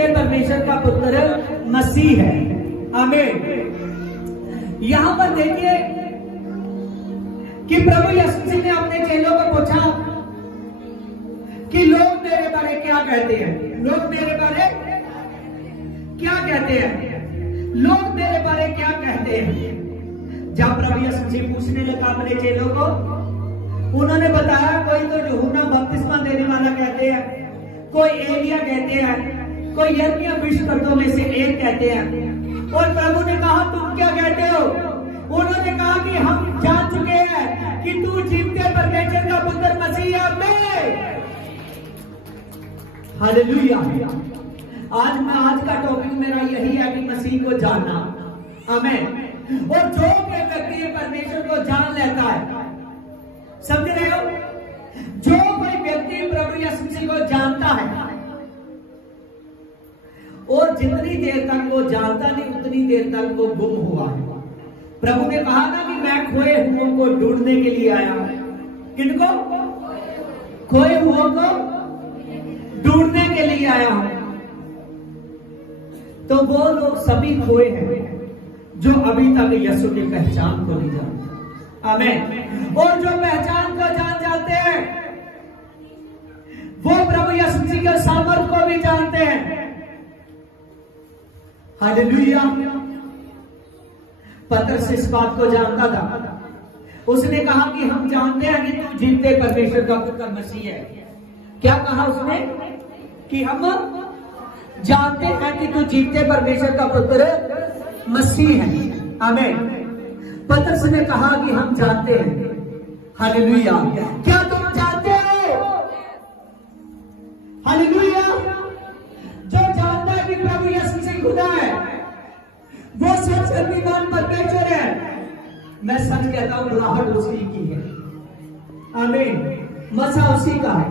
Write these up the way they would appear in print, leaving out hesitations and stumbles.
जीवते परमेश्वर का पुत्र मसीह है। आमीन। यहां पर देखिए कि प्रभु यीशु मसीह ने अपने चेलों को पूछा कि लोग मेरे बारे क्या कहते हैं। लोग मेरे बारे क्या कहते हैं। लोग मेरे बारे क्या कहते हैं। जब प्रभु यीशु मसीह पूछने लगा अपने चेलों को, उन्होंने बताया कोई तो यूहन्ना बपतिस्मा देने वाला कहते हैं, कोई एलिया कहते हैं, कोई यिर्मयाह भविष्यवक्ताओं में से एक कहते हैं। और प्रभु ने कहा तुम क्या कहते हो। उन्होंने कहा कि हम जान चुके हैं कि तू जीवते परमेश्वर का पुत्र मसीह है। हालेलुया। आज का टॉपिक मेरा यही है कि मसीह को जानना। आमीन। और जो व्यक्ति परमेश्वर को जान लेता है, समझ रहे हो, जो कोई व्यक्ति प्रभु यीशु मसीह को जानता है और जितनी देर तक वो जानता नहीं उतनी देर तक वो गुम हुआ है। प्रभु ने कहा ना कि मैं खोए हुओं को ढूंढने के लिए आया। किनको? खोए हुओं को ढूंढने के लिए आया हूं। तो वो लोग सभी खोए हैं जो अभी तक यीशु की पहचान को नहीं जानते। आमीन। और जो पहचान को जान जाते हैं वो प्रभु यीशु मसीह के सामर्थ को भी जानते हैं। हालेलुया। पतरस इस बात को जानता था। उसने कहा कि हम जानते हैं कि तू जीवते परमेश्वर का पुत्र मसीह है। क्या कहा उसने? कि हम जानते हैं कि तू जीवते परमेश्वर का पुत्र मसीह है। आमीन। पतरस ने कहा कि हम जानते हैं। हालेलुया। क्या तुम जानते हो? हालेलुया। जो जानता है कि प्रभु यीशु मसीह खुदा है, वो सच शक्तिमान परमेश्वर है। मैं सच कहता हूं, बुलाहट उसी की है। आमीन। मसा उसी का है।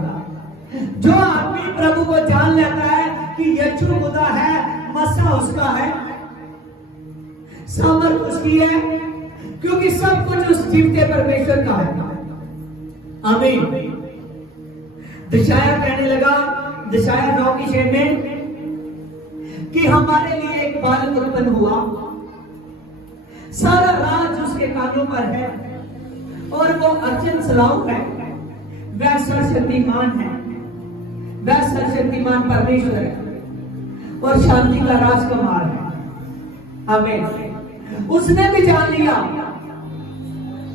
जो आदमी प्रभु को जान लेता है कि यीशु खुदा है, मसा उसका है, सामर्थ उसकी है, क्योंकि सब कुछ उस जीवते परमेश्वर का है। आमीन। दिशाया कहने लगा, दिशाया 9 की शेर में, कि हमारे लिए एक बालक उत्पन्न हुआ, सारा राज उसके कानों पर है और वो अर्जन सलाऊ है। वह सर्वशक्तिमान है, वह सर्वशक्तिमान परमेश्वर है और शांति का राजकुमार है। आमीन। उसने भी जान लिया।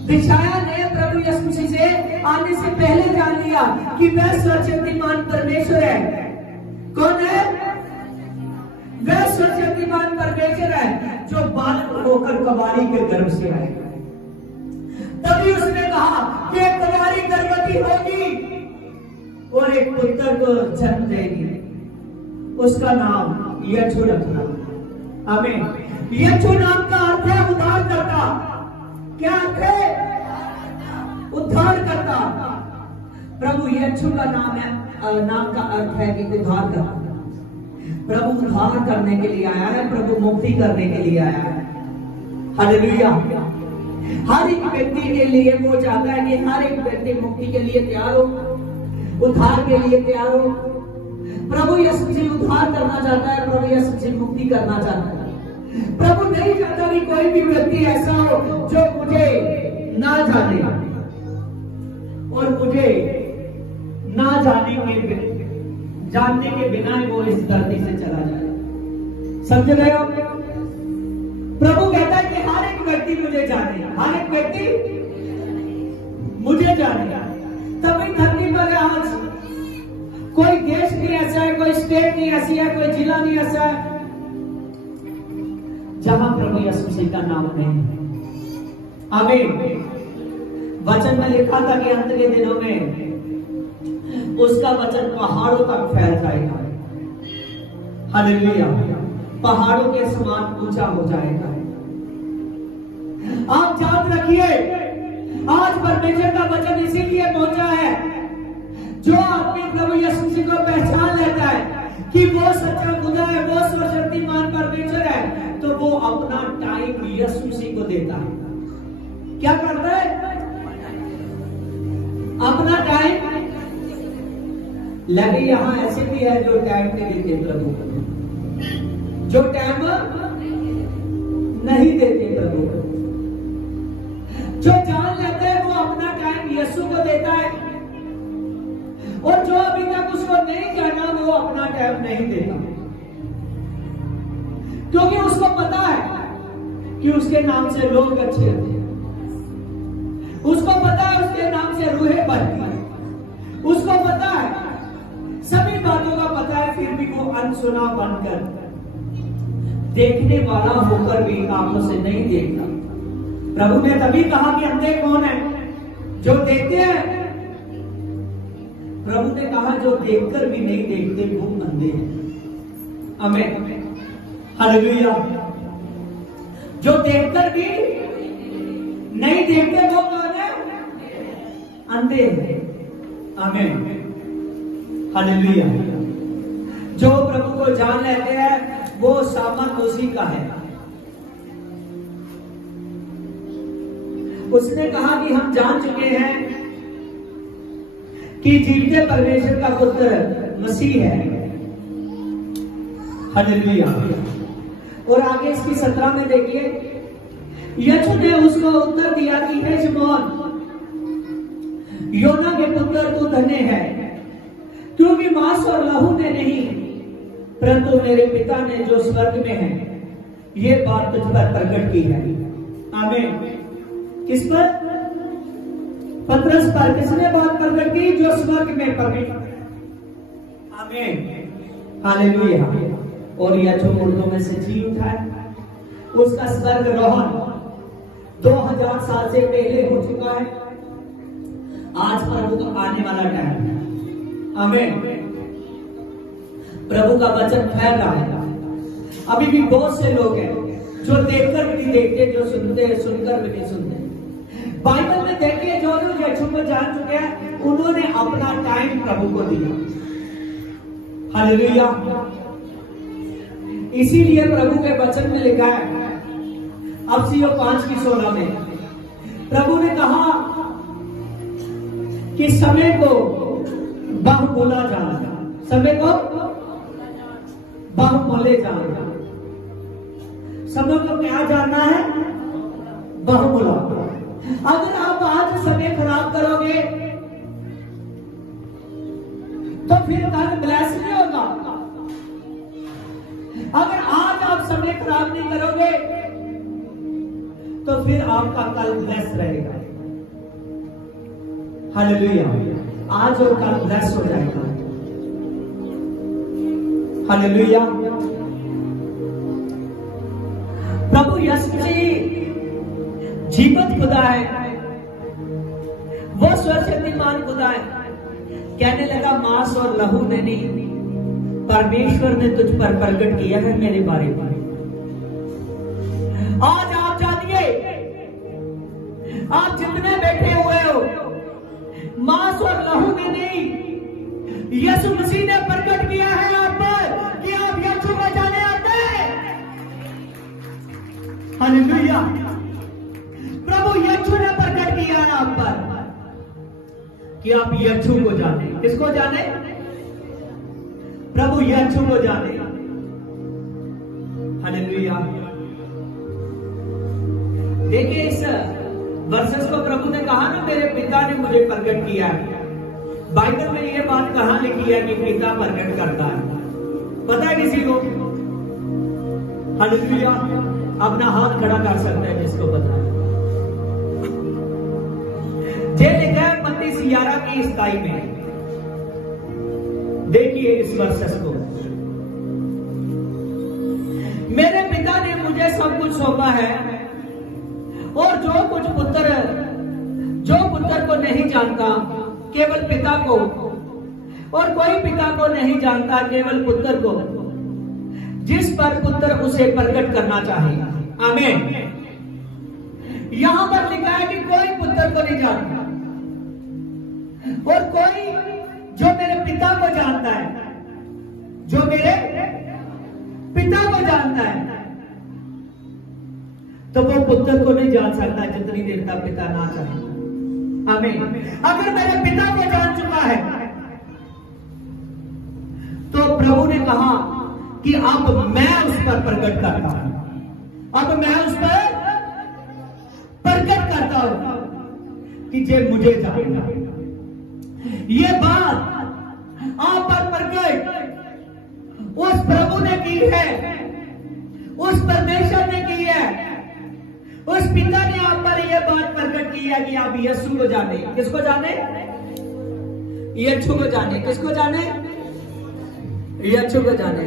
दिशाया ने प्रभु यीशु मसीह से आने से पहले जान लिया कि वह सर्वशक्तिमान परमेश्वर है। कौन है? वह सर्वशक्तिमान परमेश्वर है जो बालक होकर कुंवारी के गर्भ से आएगा। तभी उसने कहा कि एक कुंवारी गर्भवती होगी और एक पुत्र को जन्म देगी, उसका नाम यीशु रखना। आमीन। यीशु नाम का अर्थ है उद्धारकर्ता। क्या अर्थ है? उद्धारकर्ता। प्रभु यीशु का नाम का अर्थ है कि उद्धारकर्ता। प्रभु उद्धार करने के लिए आया है, प्रभु मुक्ति करने के लिए आया है। हालेलुया। हर एक व्यक्ति के लिए वो चाहता है कि हर एक व्यक्ति मुक्ति के लिए तैयार हो, उद्धार के लिए तैयार हो। प्रभु यीशु मसीह उद्धार करना चाहता है, प्रभु यीशु मसीह मुक्ति करना चाहता है। प्रभु नहीं चाहता कि कोई भी व्यक्ति ऐसा हो जो मुझे ना जाने और मुझे ना जानने के बिना वो इस धरती से चला जाए। समझ रहे हो? प्रभु कहता है कि हर एक व्यक्ति मुझे जाने, हर एक व्यक्ति मुझे जाने। तभी धरती पर आज कोई देश नहीं ऐसा है, कोई स्टेट नहीं ऐसी है, कोई जिला नहीं ऐसा है जहां प्रभु यीशु मसीह का नाम नहीं है। आमीन। वचन में लिखा था कि अंत के दिनों में उसका वचन पहाड़ों तक फैल जाएगा। हालेलुया। पहाड़ों के समान ऊंचा हो जाएगा। आप याद रखिए, आज परमेश्वर का वचन इसीलिए पहुंचा है, जो आदमी प्रभु यीशु मसीह को पहचान लेता है कि वो सच्चा खुदा है, वो सर्वशक्तिमान परमेश्वर है, तो वो अपना टाइम यीशु मसीह को देता है। क्या करता है? अपना टाइम। लेकिन यहां ऐसे भी है जो टाइम नहीं देते प्रभु। जो टाइम नहीं देते प्रभु को, जो जान लेते हैं वो अपना टाइम यीशु को देता है, और जो अभी तक उसको नहीं जाना वो अपना टाइम नहीं देता, क्योंकि उसको पता है कि उसके नाम से लोग अच्छे होते हैं, उसको पता है उसके नाम से रूहें बढ़ती है, उसको पता है सभी बातों का पता है, फिर भी वो अनसुना बनकर देखने वाला होकर भी आंखों से नहीं देखता। प्रभु ने तभी कहा कि अंधे कौन है? जो देखते हैं। प्रभु ने कहा जो देखकर भी नहीं देखते वो अंधे हैं। आमीन, हालेलुया। जो देखकर भी नहीं देखते वो कौन है? अंधे हैं। आमीन, हालेलुया। जो प्रभु को जान लेते हैं वो सामर्थ उसी का है। उसने कहा कि हम जान चुके हैं कि जीवते परमेश्वर का पुत्र मसीह है। हालेलुया। और आगे इसकी 17 में देखिए, यीशु ने उसको उत्तर दिया कि हे शमौन, योना के पुत्र तू धन्य है, क्योंकि मांस और लहू ने नहीं परंतु मेरे पिता ने जो स्वर्ग में है ये बात तुझ पर प्रकट की है। आमीन। किस पर? पतरस पर। किसने बात प्रकट की? जो स्वर्ग में प्रकट। आमीन, हालेलुया। और यीशु मुर्दों में से जी उठा है, उसका स्वर्ग रोहन 2000 साल से पहले हो चुका है। आज प्रभु का आने वाला टाइम है। आमीन। प्रभु का वचन फैल रहा है। अभी भी बहुत से लोग हैं जो देखकर भी नहीं देखते, जो सुनते हैं सुनकर भी नहीं सुनते। बाइबल में देखिए, जो लोग यीशु को जान चुके हैं उन्होंने अपना टाइम प्रभु को दिया। हालेलुया। इसीलिए प्रभु के वचन में लिखा है, अब सीओ 5:16 में प्रभु ने कहा कि समय को बहुमूल्य जाना, समय को बहुमूल्य जाना। समय को क्या जानना है? बहुमूल्य। अगर आप आज समय खराब करोगे तो फिर कल ब्लेस नहीं होगा। अगर आज आप समय खराब नहीं करोगे तो फिर आपका कल ब्लेस रहेगा। हालेलुया। आज और कल ब्लेस हो जाएगा। हालेलुया। प्रभु यीशु जीवित खुदा है, वो सर्वशक्तिमान खुदा है। कहने लगा मांस और लहू ने नहीं, परमेश्वर ने तुझ पर प्रकट किया है मेरे बारे में। आज आप जानिए, आप जितने बैठे हुए हो, मांस और लहू ने नहीं, यीशु मसीह ने प्रकट किया है आप पर कि आप यीशु को जाने आते हैं। हालेलुया। प्रभु यीशु ने प्रकट किया है आप पर कि आप यीशु को जाने। किसको जाने? प्रभु यीशु को जाने। हालेलुया। देखिए, इस वर्सेस को प्रभु ने कहा ना, मेरे पिता ने मुझे प्रकट किया है। बाइबल में यह बात कहां लिखी है कि पिता प्रकट करता है? पता है किसी को? हालेलुया। अपना हाथ खड़ा कर सकते हैं जिसको पता है। जे लिखा है मत्ती 11:27 में। देखिए इस वर्सेस को, मेरे पिता ने मुझे सब कुछ सौंपा है, और जो पुत्र को नहीं जानता केवल पिता को, और कोई पिता को नहीं जानता केवल पुत्र को, जिस पर पुत्र उसे प्रकट करना चाहे। आमीन। यहां पर लिखा है कि कोई पुत्र को नहीं जानता, और कोई जो मेरे पिता को जानता है, जो मेरे पिता को जानता है, तो वो पुत्र को नहीं जान सकता जितनी देर तक पिता ना चाहे। आमीन। अगर मेरे पिता को जान चुका है तो प्रभु ने कहा कि अब मैं उस पर प्रकट करता हूं, अब मैं उस पर प्रकट करता हूं कि जे मुझे जानेगा। ये बात आप पर प्रकट उस प्रभु ने की है, उस परमेश्वर ने की है, उस पिता ने आप पर यह बात प्रकट की है कि आप यीशु को जाने। किसको जाने? यीशु को जाने। किसको जाने? यीशु को जाने।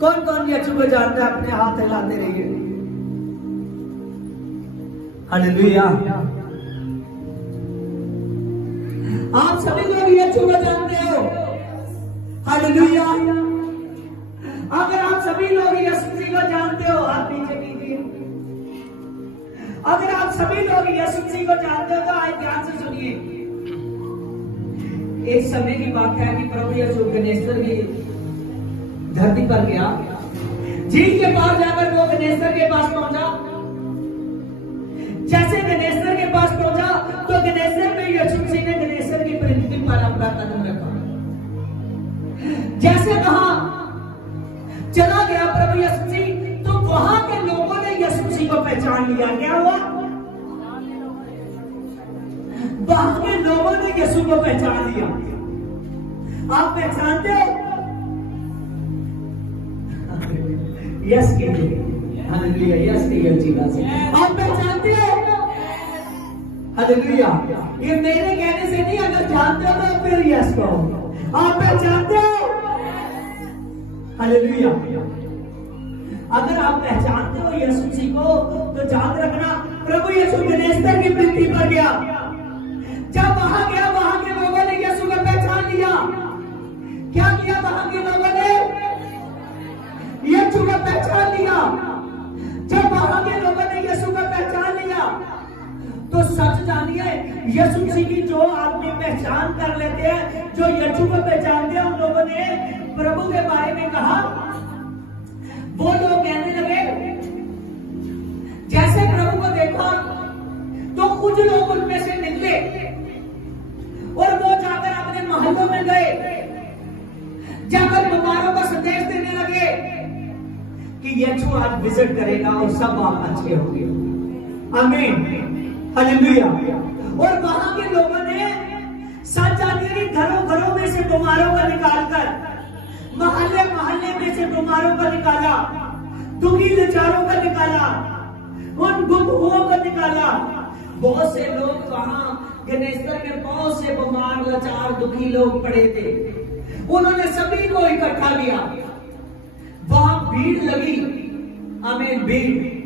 कौन कौन यीशु को जानता है? अपने हाथ हिलाते रहिए। हालेलुया। आप सभी लोग यीशु को जानते हो। हालेलुया। अगर आप सभी लोग यीशु को जानते हो, हाथ नीचे कीजिए। अगर आप सभी लोग यीशु को जानते हो तो आज ध्यान से सुनिए। एक समय की बात है कि प्रभु यीशु गनेसर की धरती पर गया। झील के पार जाकर वो गनेसर के पास पहुंचा। जैसे गनेसर के पास पहुंचा तो गनेसर में यीशु मसीह ने गनेसर की पृथ्वी पर अपना कदम रखा। जैसे कहा चला गया प्रभु यीशु मसीह, तो वहां के लोगों ने यीशु मसीह को पहचान लिया। क्या हुआ? वहां के लोगों ने यीशु को पहचान लिया। आप पहचानते हो? यस कीजिए। हालेलुया। यस कीजिए अच्छी बात से। आप पहचानते हो? हालेलुया। ये मेरे कहने से नहीं, अगर जानते हो तो फिर यस कहो। आप पहचानते हो? हालेलुया। अगर आप पहचानते हो यीशु मसीह को तो याद रखना, प्रभु यीशु गनेसर की पृथ्वी पर गया। जब वहां गया, वहां के लोगों ने यीशु को पहचान लिया। क्या किया वहां के लोगों ने? यीशु को पहचान लिया। जब वहां के लोगों ने यीशु को पहचान लिया तो सच जानिए, यीशु मसीह की जो आदमी पहचान कर लेते हैं, जो यीशु को पहचानते हैं, उन लोगों ने प्रभु के बारे में कहा। वो लोग कहने लगे, जैसे प्रभु को देखा तो कुछ लोग उनमें से निकले और वो जाकर अपने महलों में गए, जाकर बीमारों को संदेश देने लगे कि यीशु आज विजिट करेगा और सब आप अच्छे होंगे। आमीन। हालेलुया। और वहां के लोगों ने सच जानिए घरों घरों में से बीमारों को निकालकर, मोहल्ले मोहल्ले में से बीमारों को निकाला, दुखी लाचारों को निकाला, उन गुमहुओं को निकाला। बहुत से लोग वहां गनेसर में बहुत से बीमार लाचार दुखी लोग पड़े थे। उन्होंने सभी को इकट्ठा लिया। वहां भीड़ लगी। आमीन। भीड़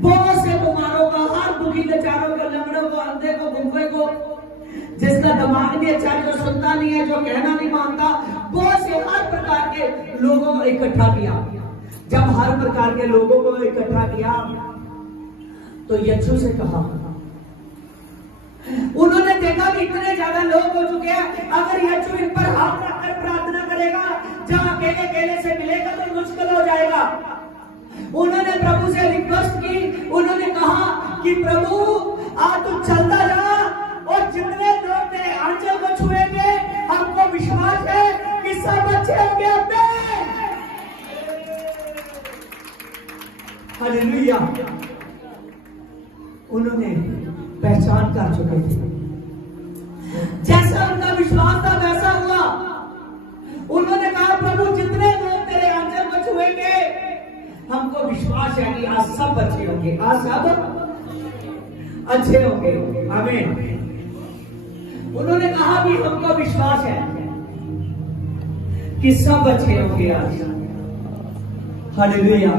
बहुत से बीमारों का, हर दुखी लाचारों को, लंगड़ों को, अंधे को, गुंगे को, जिसका दिमाग नहीं अच्छा, जो सुनता नहीं है, जो कहना नहीं मानता, बहुत से हर प्रकार के लोगों को इकट्ठा किया। जब हर प्रकार के लोगों को इकट्ठा किया तो यीशु से कहा, उन्होंने देखा कि इतने ज्यादा लोग हो चुके हैं, अगर यीशु इन पर हाथ रखकर प्रार्थना करेगा, जहां अकेले अकेले से मिलेगा तो मुश्किल हो जाएगा। उन्होंने प्रभु से रिक्वेस्ट की। उन्होंने कहा कि प्रभु आज तू चलता जा और जितने लोग तेरे आंचल को छुएंगे, हमको विश्वास है कि सब अच्छे होंगे। हालेलुया। उन्होंने पहचान कर चुके थे। जैसा उनका विश्वास था वैसा हुआ। उन्होंने कहा प्रभु जितने लोग तेरे आंचल को छुएंगे, हमको विश्वास है कि आज सब अच्छे होंगे, आज सब अच्छे होंगे। आमीन। उन्होंने कहा कि हमको विश्वास है कि सब अच्छे होंगे आज। हालेलुया।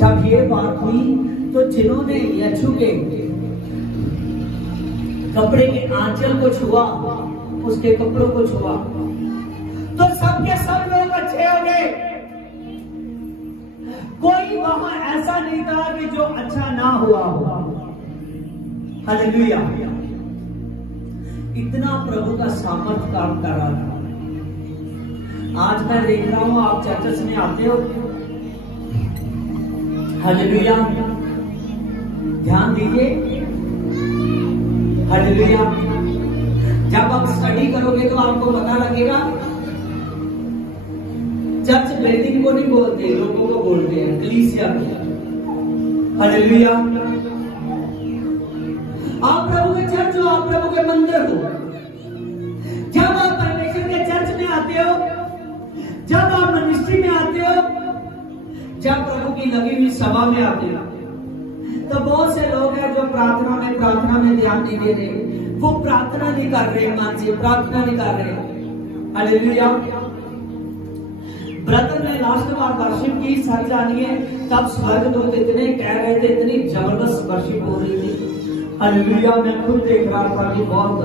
जब ये बात हुई तो जिन्होंने यीशु के कपड़े के आंचल को छुआ, उसके कपड़ों को छुआ, तो सबके सब लोग अच्छे हो गए। कोई वहां ऐसा नहीं था कि जो अच्छा ना हुआ हो। हालेलुया। इतना प्रभु का सामर्थ काम कर रहा था। आज मैं देख रहा हूं आप चर्चेस में आते हो। हालेलुया। ध्यान दीजिए। हालेलुया। जब आप स्टडी करोगे तो आपको पता लगेगा चर्च बिल्डिंग को नहीं बोलते, लोगों को बोलते हैं, कलीसिया को। हालेलुया। आप प्रभु के चर्च हो, आप प्रभु के मंदिर हो। जब आप परमेश्वर के चर्च में आते हो, जब आप मिनिस्ट्री में आते हो, जब प्रभु की लगी हुई सभा में आते हो, तो बहुत से लोग हैं जो प्रार्थना में ध्यान नहीं दे रहे, वो प्रार्थना नहीं कर रहे, मन से प्रार्थना नहीं कर रहे। हालेलुया। ब्रदर ने लास्ट बार वर्शिप की, सच जानिए तब स्वर्गदूत इतने कह रहे थे, इतनी जबरदस्त वर्शिप हो रही थी। हालेलुया। मैं खुद देख रहा था कि बहुत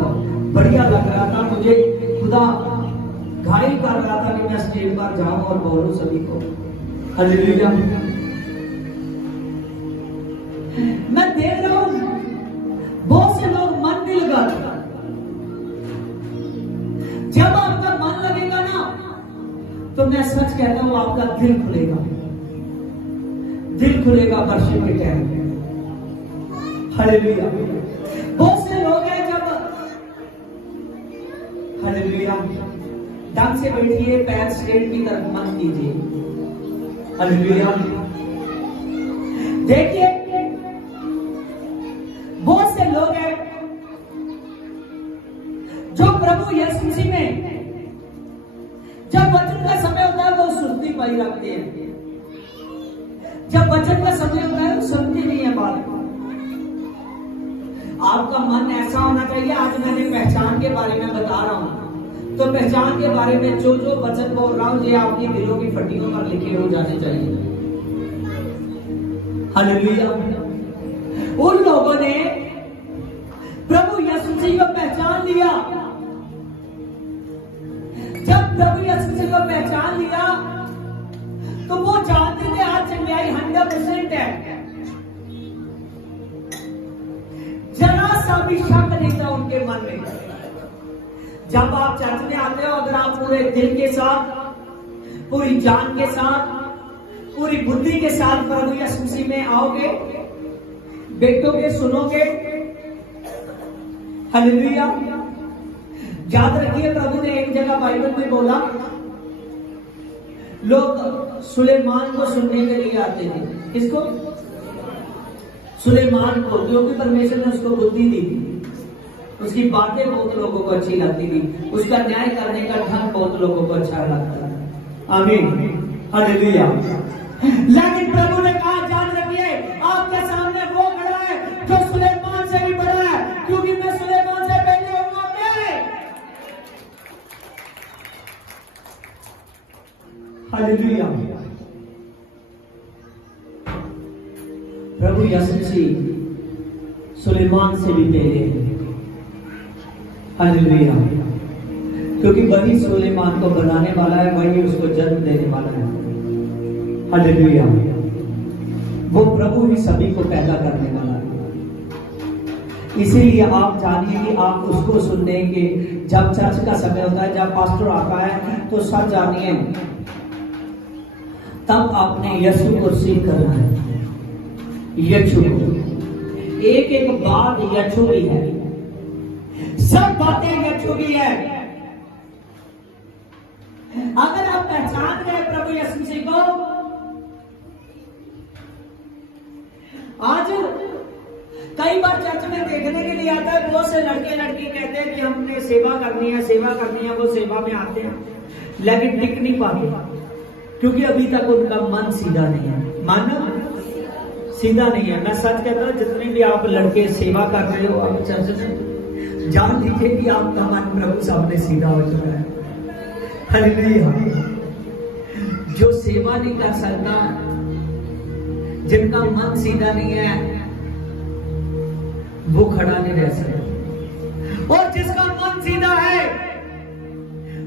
बढ़िया लग रहा था, मुझे खुदा घायल कर रहा था कि मैं स्टेज पर जाऊं और बोलूं सभी को। हालेलुया। मैं देख रहा हूं बहुत से लोग मन नहीं लगाते। जब आपका मन लगेगा ना, तो मैं सच कहता हूं आपका दिल खुलेगा, दिल खुलेगा वर्शिप के टाइम में। हालेलुया। बहुत से लोग हैं जब, हालेलुया, ढंग से बैठिए, पैर स्ट्रेट की तरफ मत कीजिए। हालेलुया। देखिए बहुत से लोग हैं जो प्रभु यीशु मसीह में जब वचन का समय होता है वो सुस्ती पाई रखते हैं, जब वचन का समय होता है वो सुनते नहीं है बात। आपका मन ऐसा होना चाहिए। आज मैंने पहचान के बारे में बता रहा हूं, तो पहचान के बारे में जो जो वचन बोल रहा हूं ये आपकी दिलों की पट्टियों पर लिखे हो जाने चाहिए। हालेलुया। उन लोगों ने प्रभु यीशु मसीह को पहचान लिया। जब प्रभु यीशु मसीह को पहचान लिया तो वो जानते थे आज चंगाई 100% है, जरा सा भी शक नहीं था उनके मन में। जब आप चर्च में आते हो, अगर आप पूरे दिल के साथ, पूरी जान के साथ, पूरी बुद्धि के साथ प्रभु यीशु मसीह में आओगे, बैठोगे, सुनोगे। हालेलुया। याद रखिए प्रभु ने एक जगह बाइबल में बोला, लोग सुलेमान को सुनने के लिए आते थे। किसको? सुलेमान को, क्योंकि परमेश्वर ने उसको बुद्धि दी थी, उसकी बातें बहुत लोगों को अच्छी लगती थी, उसका न्याय करने का ढंग बहुत लोगों को अच्छा लगता था। आमीन। हालेलुया। लेकिन प्रभु ने कहा, जान रखिए आपके सामने वो खड़ा है जो सुलेमान से भी बड़ा है, क्योंकि मैं सुलेमान से पहले हूं। हालेलुया। प्रभु यीशु मसीह सुलेमान से भी पहले है। हालेलुया। क्योंकि वही सुलेमान को बनाने वाला है, वही उसको जन्म देने वाला है। हालेलुया। वो प्रभु ही सभी को पैदा करने वाला है। इसीलिए आप जानिए कि आप उसको सुनने के, जब चर्च का समय होता है, जब पास्टर आता है, तो सब जानिए तब आपने यीशु को रिसीव करना है। यीशु एक एक बात यीशु की है, सब बातें यीशु की है। अगर आप पहचान गए प्रभु यीशु मसीह को, आज कई बार चर्च में देखने के लिए आता है, बहुत से लड़के लड़की कहते हैं कि हमने सेवा करनी है, सेवा करनी है। वो सेवा में आते हैं लेकिन टिक नहीं पाते, क्योंकि अभी तक उनका मन सीधा नहीं है। मन सीधा नहीं है। मैं सच कहता हूं, जितने भी आप लड़के सेवा कर रहे हो आप चर्च में, जान लीजिए कि आपका मन प्रभु सामने सीधा हो चुका है। हालेलुया। जो सेवा नहीं कर सकता, जिनका मन सीधा नहीं है, वो खड़ा नहीं रह सकता। और जिसका मन सीधा है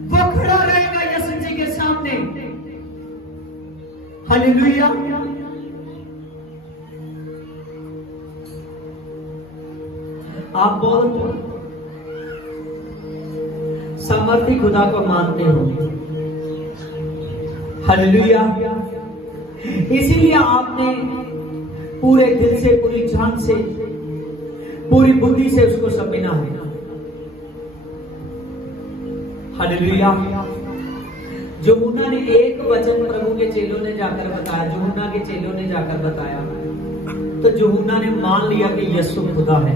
वो खड़ा रहेगा यीशु जी के सामने। हालेलुया। आप बहुत समर्थी खुदा को मानते हो। हालेलुया। इसीलिए आपने पूरे दिल से, पूरी जान से, पूरी बुद्धि से उसको समझना है। हालेलुया। यूहन्ना ने एक वचन प्रभु के चेलों ने जाकर बताया, यूहन्ना के चेलों ने जाकर बताया, तो यूहन्ना ने मान लिया कि यीशु खुदा है,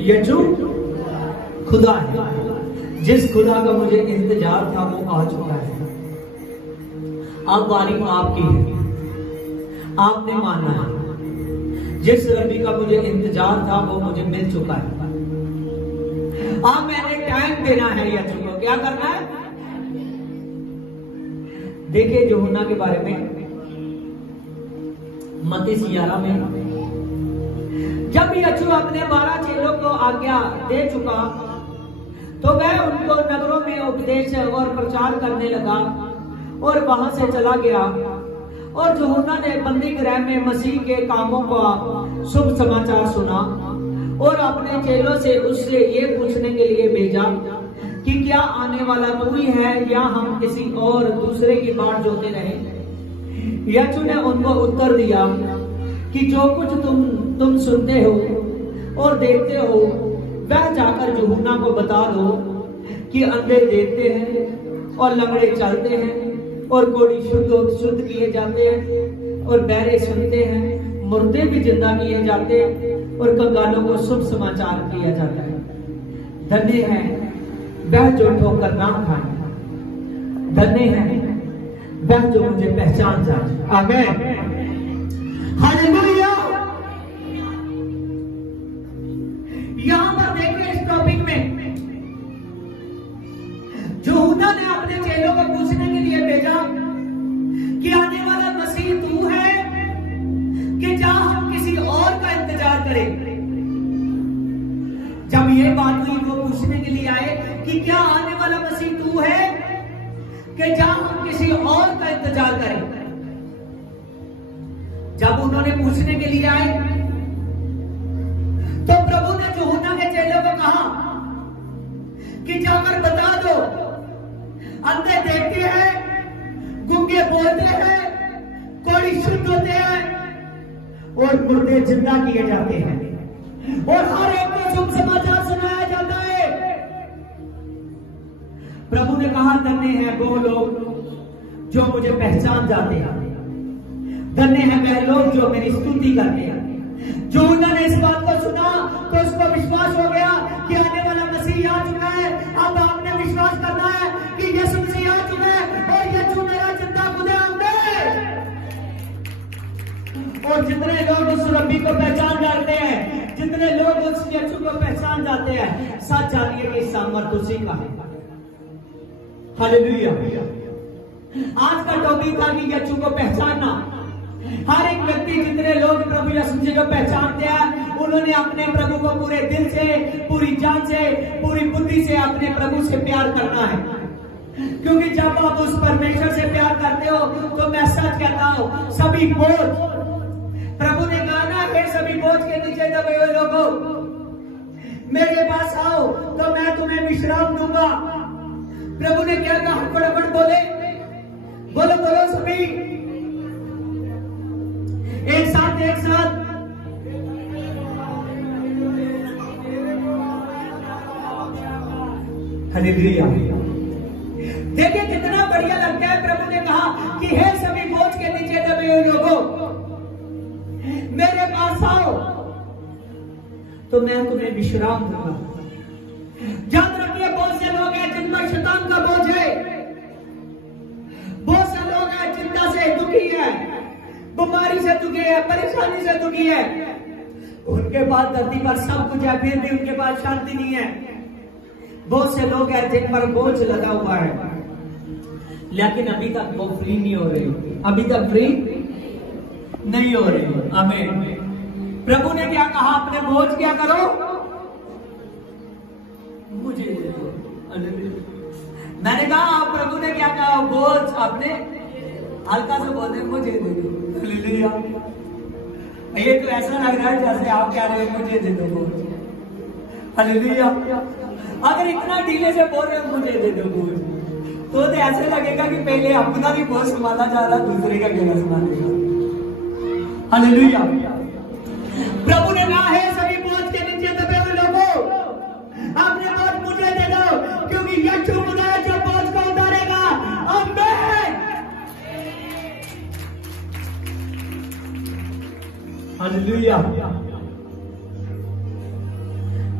यीशु खुदा है। जिस खुदा का मुझे इंतजार था वो आ चुका है। अब बारी आपकी है, आपने मानना है। जिस रब्बी का मुझे इंतजार था वो मुझे मिल चुका है। अब मैंने टाइम देना है यीशु को। क्या करना है? देखिए यूहन्ना के बारे में मत्ती 11 में जब यीशु अपने 12 चेलों को आज्ञा दे चुका तो वह उनको नगरों में उपदेश और प्रचार करने लगा और वहां से चला गया। और यूहन्ना ने बंदी गृह में मसीह के कामों का शुभ समाचार सुना और अपने चेलों से उससे ये पूछने के लिए भेजा कि क्या आने वाला तू ही है या हम किसी और दूसरे की बाट जोते रहे। यीशु ने उनको उत्तर दिया कि जो कुछ तुम सुनते हो और देखते हो वह जाकर यूहन्ना को बता दो कि अंधे देखते हैं और लंगड़े चलते हैं और कोढ़ी शुद्ध किए जाते हैं और बहरे सुनते हैं, मुर्दे भी जिंदा किए जाते हैं और कंगालों को शुभ समाचार दिया जाता है। धन्य है वह जो ठोकर ना खाए, धन्य है वह जो मुझे पहचान जाए। आमीन, हालेलुया। यहां पर देखिए इस टॉपिक में यूहन्ना ने अपने चेलों को पूछने के लिए भेजा कि आने वाला मसीह तू है कि क्या हम किसी और का इंतजार करें। जब ये बात हुई वो पूछने के लिए आए कि क्या आने वाला मसीह तू है कि क्या हम किसी और का इंतजार करें। जब उन्होंने पूछने के लिए आए तो प्रभु ने यूहन्ना के चेलों को कहा कि जाकर बता दो, अंधे देखते हैं, गूंगे बोलते हैं, कोढ़ी शुद्ध होते हैं और मुर्दे जिंदा किए जाते हैं और हर एक को शुभ समाचार सुनाया जाता है। प्रभु ने कहा धन्य है वो लोग जो मुझे पहचान जाते हैं, धन्य है वह लोग जो मेरी स्तुति करते हैं। यूहन्ना ने इस बात को सुना तो उसको विश्वास हो गया कि आने वाला मसीह आ चुका है। अब आपने विश्वास करना है कि यीशु मसीह आ चुका है और यीशु मेरा जिंदा खुदा है। और जितने लोग उस रब्बी को पहचान जाते हैं, जितने लोग उस यीशु को पहचान जाते हैं, सच जानिए कि सामर्थ उसी का है। हालेलुया। आज का टॉपिक था कि यीशु को पहचानना। हर एक व्यक्ति, जितने लोग प्रभु यीशु जी को पहचानते हैं, उन्होंने अपने प्रभु को पूरे दिल से, पूरी जान से, पूरी बुद्धि से अपने प्रभु से प्यार करना है। क्योंकि जब आप उस परमेश्वर से प्यार करते हो तो मैं सच कहता हूं, सभी बोझ, प्रभु ने कहा ना, हे सभी बोझ के नीचे दबे हुए लोगों मेरे पास आओ तो मैं तुम्हें विश्राम दूंगा। प्रभु ने क्या कहा? फटाफट बोले, बोलो बोलो सभी एक साथ, एक साथ। हालेलुया। देखिए कितना बढ़िया लगता है। प्रभु ने कहा कि हे सभी बोझ के नीचे दबे हुए लोगों मेरे पास आओ तो मैं तुम्हें विश्राम दूंगा। याद रखिए, बहुत से लोग हैं जिन पर शैतान का बोझ है, बहुत से लोग हैं चिंता से दुखी है, बीमारी से दुखी है, परेशानी से दुखी है। उनके पास धरती पर सब कुछ है फिर भी उनके पास शांति नहीं है। बहुत से लोग हैं जिन पर बोझ लगा हुआ है लेकिन अभी तक वो फ्री नहीं हो रहे, अभी तक फ्री नहीं हो रहे। आमीन। प्रभु ने क्या कहा? अपने बोझ क्या करो, मुझे दे दो। मैंने कहा प्रभु ने क्या कहा? बोझ अपने हल्का से बोलते मुझे दे दो। ये तो ऐसा लग रहा है जैसे आप कह रहे हैं मुझे दे दो बोझ। हालेलुया। अगर इतना ढीले से बोल रहे हो मुझे दे दो बोझ, तो ऐसे लगेगा कि पहले अपना भी बोझ संभाला जा रहा, दूसरे का केवल संभालेगा। हालेलुया। प्रभु ने कहा है सभी बोझ के नीचे दबे हुए लोगों अपने बोझ मुझे दे दो, क्योंकि यीशु खुदा जो बोझ को उतारेगा। आमीन। हालेलुया।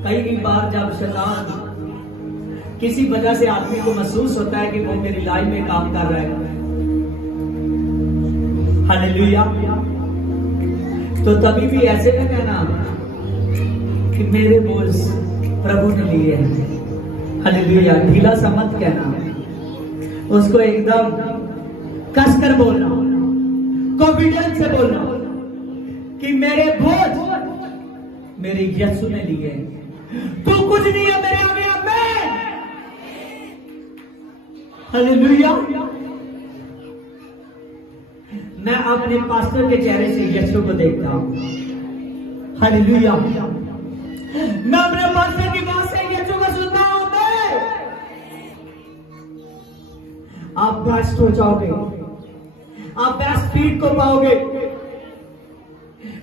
कई बार जब शैतान किसी वजह से आदमी को महसूस होता है कि वो मेरी लाइफ में काम कर रहा है, हालेलुया, तो तभी भी ऐसे में कहना कि मेरे बोझ प्रभु ने लिए हैं, हालेलुया। ढीला सा मत कहना, उसको एकदम कसकर बोलना, कॉन्फिडेंस से बोलना कि मेरे बोझ मेरे यीशु ने लिए, तू कुछ नहीं है मेरे आगे, आमीन, हालेलुया। मैं अपने पास्टर के चेहरे से यीशु को देखता हूं, हालेलुया। मैं अपने पास्टर की बात से यीशु को सुनता हूं, आप बेस्ट हो जाओगे, आप बेस्ट स्पीड को पाओगे।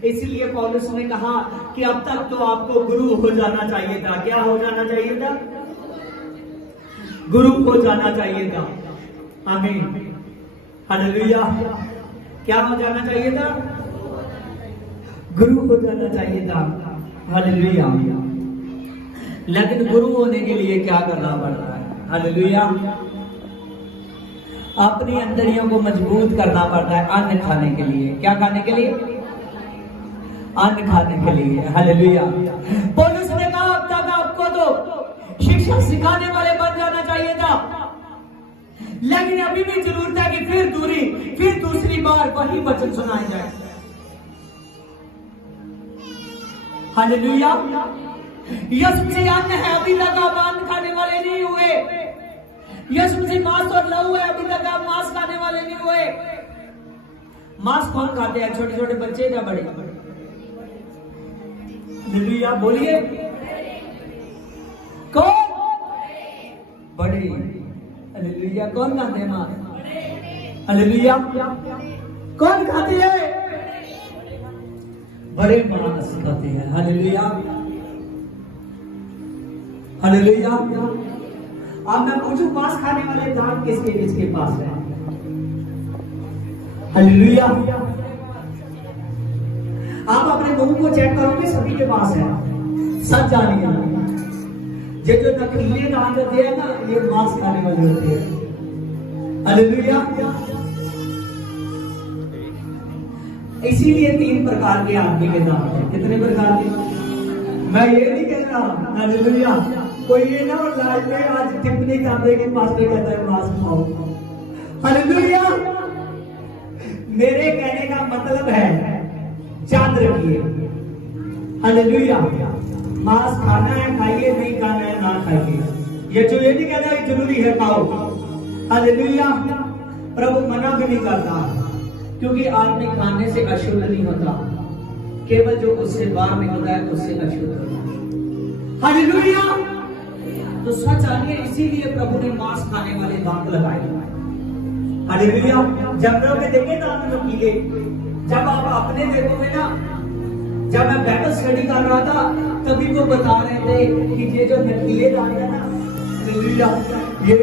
इसलिए पौलुस ने कहा कि अब तक तो आपको गुरु हो जाना चाहिए था। क्या हो जाना चाहिए था? गुरु हो जाना चाहिए था, आमीन, हालेलुया। क्या हो जाना चाहिए था? गुरु हो जाना चाहिए था, हालेलुया। लेकिन गुरु होने के लिए क्या करना पड़ता है? हालेलुया। अपनी अंदरियों को मजबूत करना पड़ता है अन्न खाने के लिए। क्या खाने के लिए? अन्न खाने के लिए, हालेलुया। पौलुस ने कहा अब तक आपको तो शिक्षा सिखाने वाले बन जाना चाहिए था, लेकिन अभी भी जरूरत है कि फिर दूसरी बार वही वचन सुनाए जाए, हालेलुया। यीशु से अन्न है, अभी तक आप अन्न खाने वाले नहीं हुए। यीशु से मांस और लहू है, अभी तक आप मांस खाने वाले नहीं हुए। मांस कौन खाते हैं? छोटे छोटे बच्चे या बड़े? हालेलुया, बोलिए, कौन? बड़े, हालेलुया। कौन खाते हैं मांस? हालेलुया। कौन खाते हैं? बड़े मांस खाते हैं, हालेलुया, हालेलुया। अब मैं पूछूं, मांस खाने वाले दांत किसके किसके पास है? हालेलुया। आप अपने मुंह को चेक करोगे, सभी के पास है, सच जानिए। ये जो नकलीले दांत होते हैं ना, ये मांस खाने वाले होते हैं, हालेलुया। इसीलिए 3 प्रकार के आदमी के दांत हैं। कितने प्रकार के? मैं ये नहीं कह रहा, हालेलुया, कोई ये ना और लाइफ में आज टिप्पणी कर दे कि पास्टर कहता है मांस खाओ, हालेलुया। मेरे कहने का मतलब है याद रखिए, हालेलुया। मांस खाना है खाइए, नहीं खाना है ना खाइए। ये जो ये नहीं कहता कि जरूरी है खाओ, हालेलुया। प्रभु मना भी नहीं करता, क्योंकि आदमी खाने से अशुद्ध नहीं होता, केवल जो उससे बाहर निकलता है उससे अशुद्ध होता है, हालेलुया। तो सच आगे, इसीलिए प्रभु ने मांस खाने वाले दांत लगाए, हालेलुया। जानवरों में देखे दांत नकीले? जब आप अपने देखोगे ना, जब मैं बाइबल स्टडी कर रहा था तभी वो बता रहे थे कि ये जो नकीले दांत है ना, हालेलुया, ये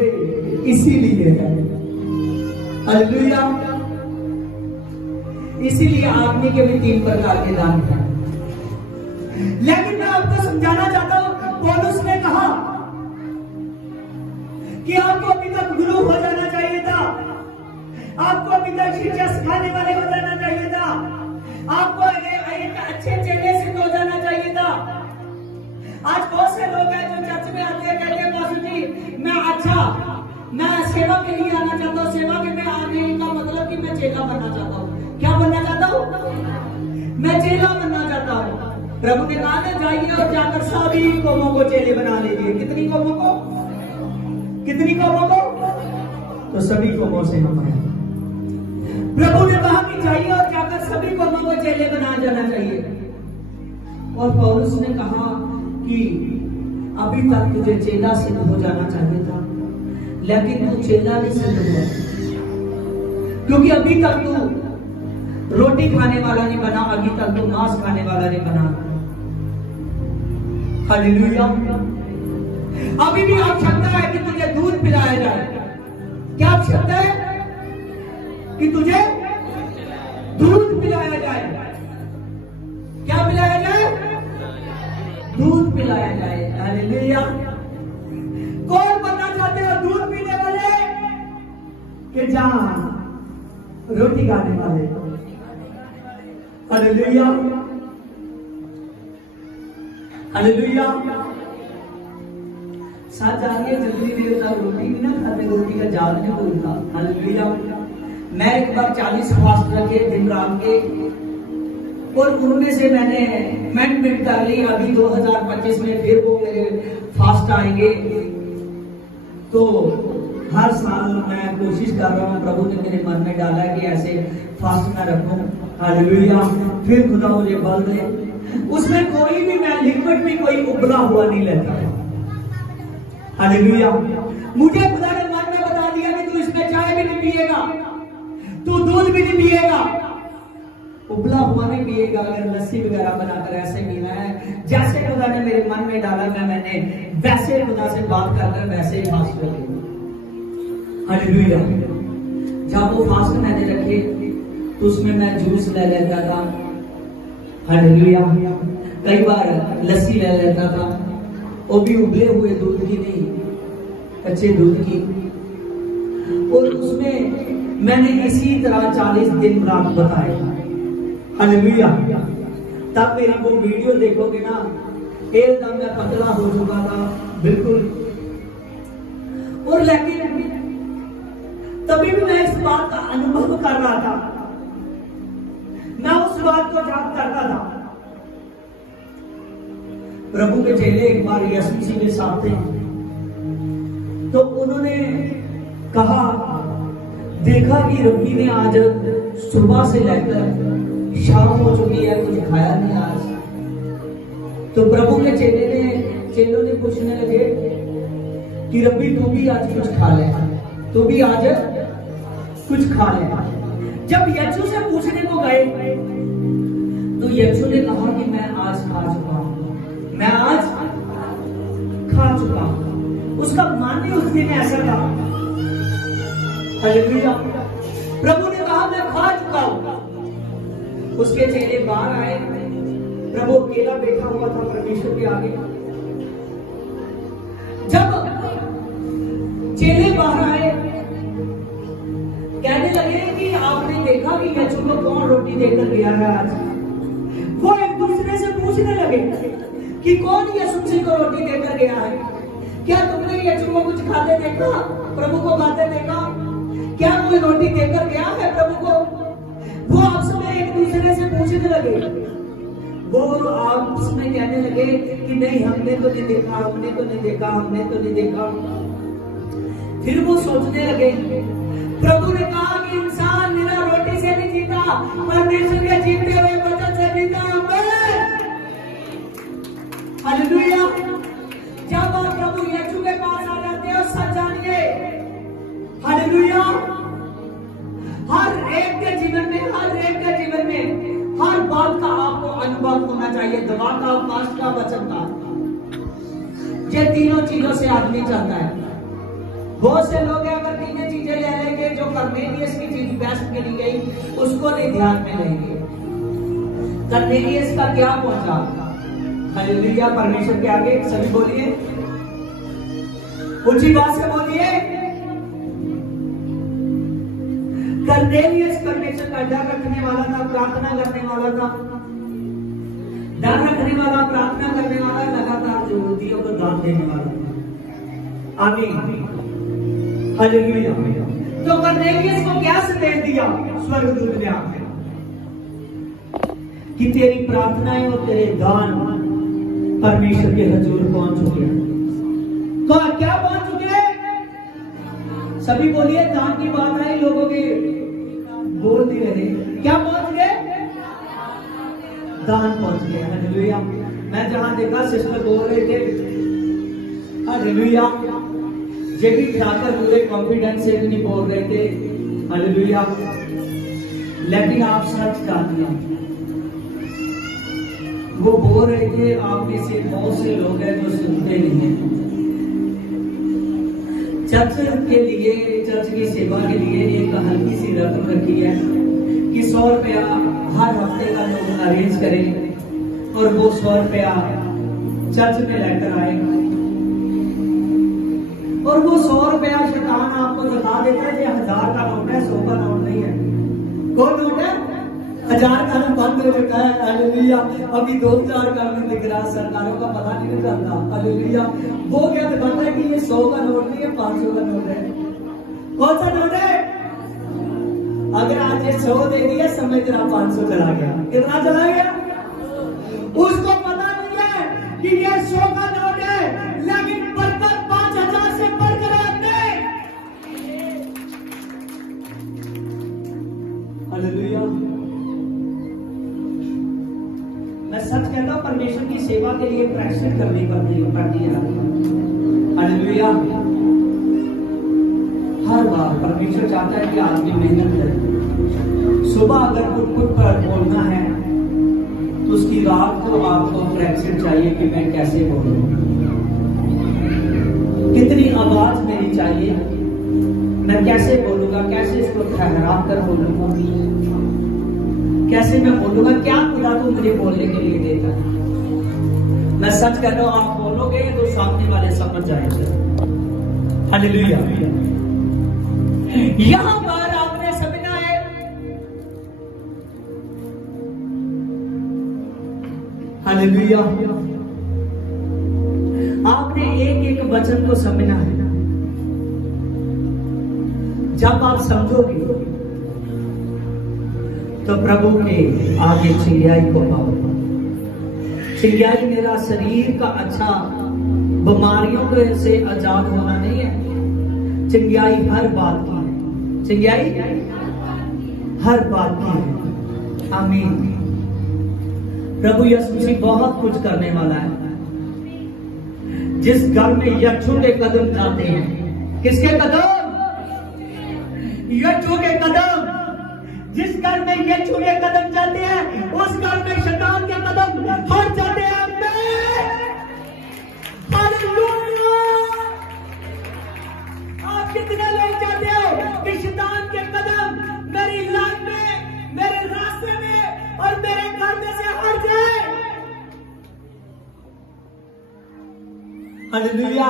इसीलिए है, हालेलुया। इसीलिए आदमी के भी 3 प्रकार के दांत हैं। लेकिन मैं आपको समझाना चाहता हूं, पौलुस ने कहा कि आपको अभी तक गुरु हो जाना चाहिए था, आपको अभी तक शिक्षा सिखाने वाले हो जाना चाहिए था, आपको एक अच्छे चेले से हो जाना चाहिए था। आज बहुत से लोग हैं जो चर्च में आते हैं, कहते हैं पास्टर जी मैं सेवा के लिए आना चाहता हूँ, सेवा के में आने का मतलब कि मैं चेला बनना चाहता हूँ। क्या बनना चाहता हूँ? मैं चेला बनना चाहता हूँ। प्रभु ने कहा ना, जाइए और जाकर सभी कौमों को चेले बना लीजिए। कितनी कौमों को? कितनी कौमों को? तो सभी कौमों से हम हैं। प्रभु ने कहा कि जाइए और जाकर सभी कौमों को चेले बना जाना चाहिए। और पौलुस ने कहा कि अभी तक तुझे चेला सिद्ध हो जाना चाहिए था, लेकिन तू चेला नहीं सिद्ध हुआ, क्योंकि अभी तक तू रोटी खाने वाला नहीं बना, अभी तक तू मांस खाने वाला नहीं बना। हालेलुया। अभी भी आवश्यकता है कि तुझे दूध पिलाया जाए। क्या आवश्यकता है? कि तुझे दूध पिलाया जाए। दूध पिलाया जाए। हालेलुया। कौन बनना चाहते हो, दूध पीने वाले कि जहां रोटी खाने वाले? Hallelujah, hallelujah. साथ जानिए, जितनी देर तक रोटी भी ना खाते, रोटी का जाल नहीं भूलता। हालेलुया। मैं एक बार 40 फास्ट रखे दिन रात के, और उनमें से मैंने अमेंडमेंट कर ली। अभी 2025 में फिर वो मेरे फास्ट आएंगे, तो हर साल मैं कोशिश कर रहा हूँ। प्रभु ने मेरे मन में डाला कि ऐसे फास्ट मैं रखूं। हालेलुया। फिर खुदा मुझे बल दे। उसमें कोई भी, मैं लिक्विड भी कोई उबला हुआ नहीं लेता। हालेलुया। मुझे खुदा ने मन में बता दिया कि तू इसमें चाय भी नहीं पिएगा, तू दूध भी नहीं पिएगा, उबला हुआ नहीं पिएगा, अगर लस्सी वगैरह बनाकर ऐसे पीना है। जैसे खुदा ने मेरे मन में डाला, मैंने वैसे खुदा से बात करकर वैसे ही फास्ट कर लिया। हालेलुया। जब वो फास्ट मैंने रखे तो उसमें मैं जूस ले लेता था। हालेलुया। कई बार लस्सी ले लेता था, वो भी उबले हुए दूध की नहीं, कच्चे दूध की। और उसमें मैंने इसी तरह 40 दिन रात बताए। हालेलुया। तब मेरी वो वीडियो देखोगे ना, एकदम मैं पतला हो चुका था बिल्कुल। और लेकिन तभी भी मैं इस बात का अनुभव कर रहा था, मैं उस बात को याद करता था। प्रभु के चेले एक बार यीशु मसीह के साथ थे, तो उन्होंने कहा, देखा कि रब्बी ने आज सुबह से लेकर शाम हो चुकी है, कुछ खाया नहीं आज। तो प्रभु के चेलों ने पूछने लगे कि रब्बी तू भी आज कुछ खा ले, तू भी आज कुछ खा ले। जब यीशु से पूछने को गए तो यीशु ने कहा कि मैं आज खा चुका हूं, मैं आज खा चुका हूं। उसका मानने उस दिन ऐसा था। हालेलुया। प्रभु ने कहा मैं खा चुका हूं। उसके चेले बाहर आए, प्रभु अकेला बैठा हुआ था परमेश्वर के आगे। जब चेले बाहर आए, कहने लगे कि आपने देखा कि यीशु को कौन रोटी देकर गया है आज? वो एक दूसरे से पूछने लगे कि कौन यीशु मसीह को रोटी देकर गया है? क्या तुमने यीशु को कुछ खाते देखा, प्रभु को खाते देखा? क्या कोई रोटी देकर गया है प्रभु को? वो आपस में एक दूसरे से पूछने लगे। वो आपस में कहने लगे कि नहीं, हमने तो नहीं देखा, हमने तो नहीं देखा, हमने तो नहीं देखा। फिर वो सोचने लगे। प्रभु ने कहा कि इंसान बिना रोटी से नहीं जीता, परमेश्वर के जीते हुए वचन से जीता। हालेलुया। जब आप प्रभु यीशु के पास आ जाते हो, सच जानिए, हालेलुया, हर एक के जीवन में, हर एक के जीवन में हर बात का आपको अनुभव होना चाहिए। दवा का, कास्ट का, वचन का। ये तीनों चीजों से आदमी चलता है। बहुत से लोग अगर तीनों चीजें ले लेंगे, जो कर्नेलियस की चीज बेस्ट के लिए गई, उसको नहीं ध्यान में लेंगे। कर्नेलियस का क्या पहुंचा? हालेलुया। परमेश्वर के आगे सभी बोलिए, ऊंची बात से बोलिए। कर्नेलियस परमेश्वर का डर रखने वाला था, प्रार्थना करने वाला था, डर रखने वाला, प्रार्थना करने वाला, लगातार जरूरतियों को दान देने वाला था। आमीन। हालेलुया। तो कर्नेलियस को क्या संदेश दिया स्वर्गदूत ने आके कि तेरी प्रार्थनाएं और तेरे दान परमेश्वर के हजूर पहुंच चुके हैं। तो क्या पहुंच चुके हैं? सभी बोलिए, दान की बात आई, लोगों के बोल नहीं रहे। क्या पहुंच गए? दान पहुंच गए। हालेलुया। मैं जहां देखा सिस्टर बोल रहे थे, हालेलुया, ये भी खाकर पूरे कॉन्फिडेंस से नहीं बोल रहे थे। हालेलुया। लेकिन आप सच जानते हैं, वो बोल रहे थे, आप में से बहुत से लोग हैं जो सुनते नहीं हैं। चर्च के लिए, चर्च की सेवा के लिए एक हल्की सी रकम रखी है कि 100 रुपया हर हफ्ते का लोग अरेंज करें, और वो 100 रुपया चर्च में लेकर आए और वो 100 रुपया शैतान आपको दिखा देता है ये 1000 का नोट है, 100 का नोट नहीं है। कौन नोट है? 1000 का नोट बंद हो चुका है। हालेलुया। अभी 2000 का नोट दिख रहा है, सरकारों का पता नहीं चलता। हालेलुया। वो क्या दिखाता है कि ये 100 का नोट नहीं है, 500 का नोट है। कौन सा नोट है? अगर आज ये 100 दे दिया, समय तेरा 500 चला गया। कितना चला गया? उसको पता नहीं है कि ये 100 का नोट है, लेकिन बरकत 5000 से बढ़कर आते। हालेलुया। मैं सच कहता हूं, परमेश्वर की सेवा के लिए प्रैक्टिस करनी पड़ती है। हालेलुया। हर बार परमेश्वर चाहता है कि आदमी मेहनत करे। सुबह अगर कुछ पर बोलना है तो उसकी रात को आपको प्रैक्टिस चाहिए कि मैं कैसे बोलूं, कितनी आवाज मेरी चाहिए, मैं कैसे बोलूंगा, कैसे इसको ठहरा कर बोलूंगा, कैसे मैं बोलूंगा, क्या खुदा को मुझे बोलने के लिए देता है। मैं सच कहता हूं, आप बोलोगे तो सामने वाले समझ जाएंगे। हालेलुया। यहां पर आपने समझना है, हालेलुया, आपने एक एक वचन को समझना है। जब आप समझोगे तो प्रभु के आगे चिल्लाई को पाओगे। चिल्लाई मेरा शरीर का अच्छा बीमारियों से आजाद होना नहीं है, चिंगाई हर बात की है, चिंगाई हर बात की है। आमीन। प्रभु यीशु मसीह बहुत कुछ करने वाला है। जिस घर में यीशु के कदम जाते हैं, किसके कदम? यीशु के कदम। जिस घर में यीशु के कदम जाते हैं, उस घर में शैतान के कदम हट जाते हैं। आप कितने लोग चाहते हो कि शैतान के कदम मेरी लाइफ में, मेरे रास्ते में और मेरे घर में से हट जाए? हालेलुया।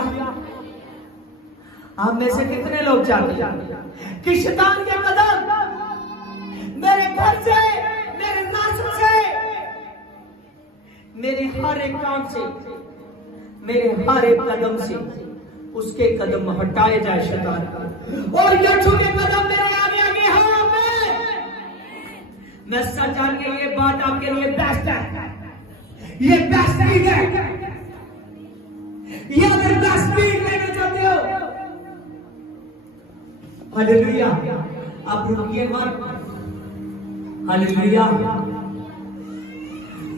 आप में से कितने लोग चाहते हैं कि शैतान के कदम मेरे घर से, मेरे रास्ते से, मेरे हर एक काम से, मेरे हर एक कदम से उसके कदम हटाए जाए शैतान का, और यीशु के कदम मेरे आगे आगे हाँ मैं सच जान के ये बात आपके लिए बेस्ट है, ये बेस्ट नहीं है। ये अगर बेस्ट भी लेना चाहते हो, हालेलुया, आप रुकिए मत। हालेलुया।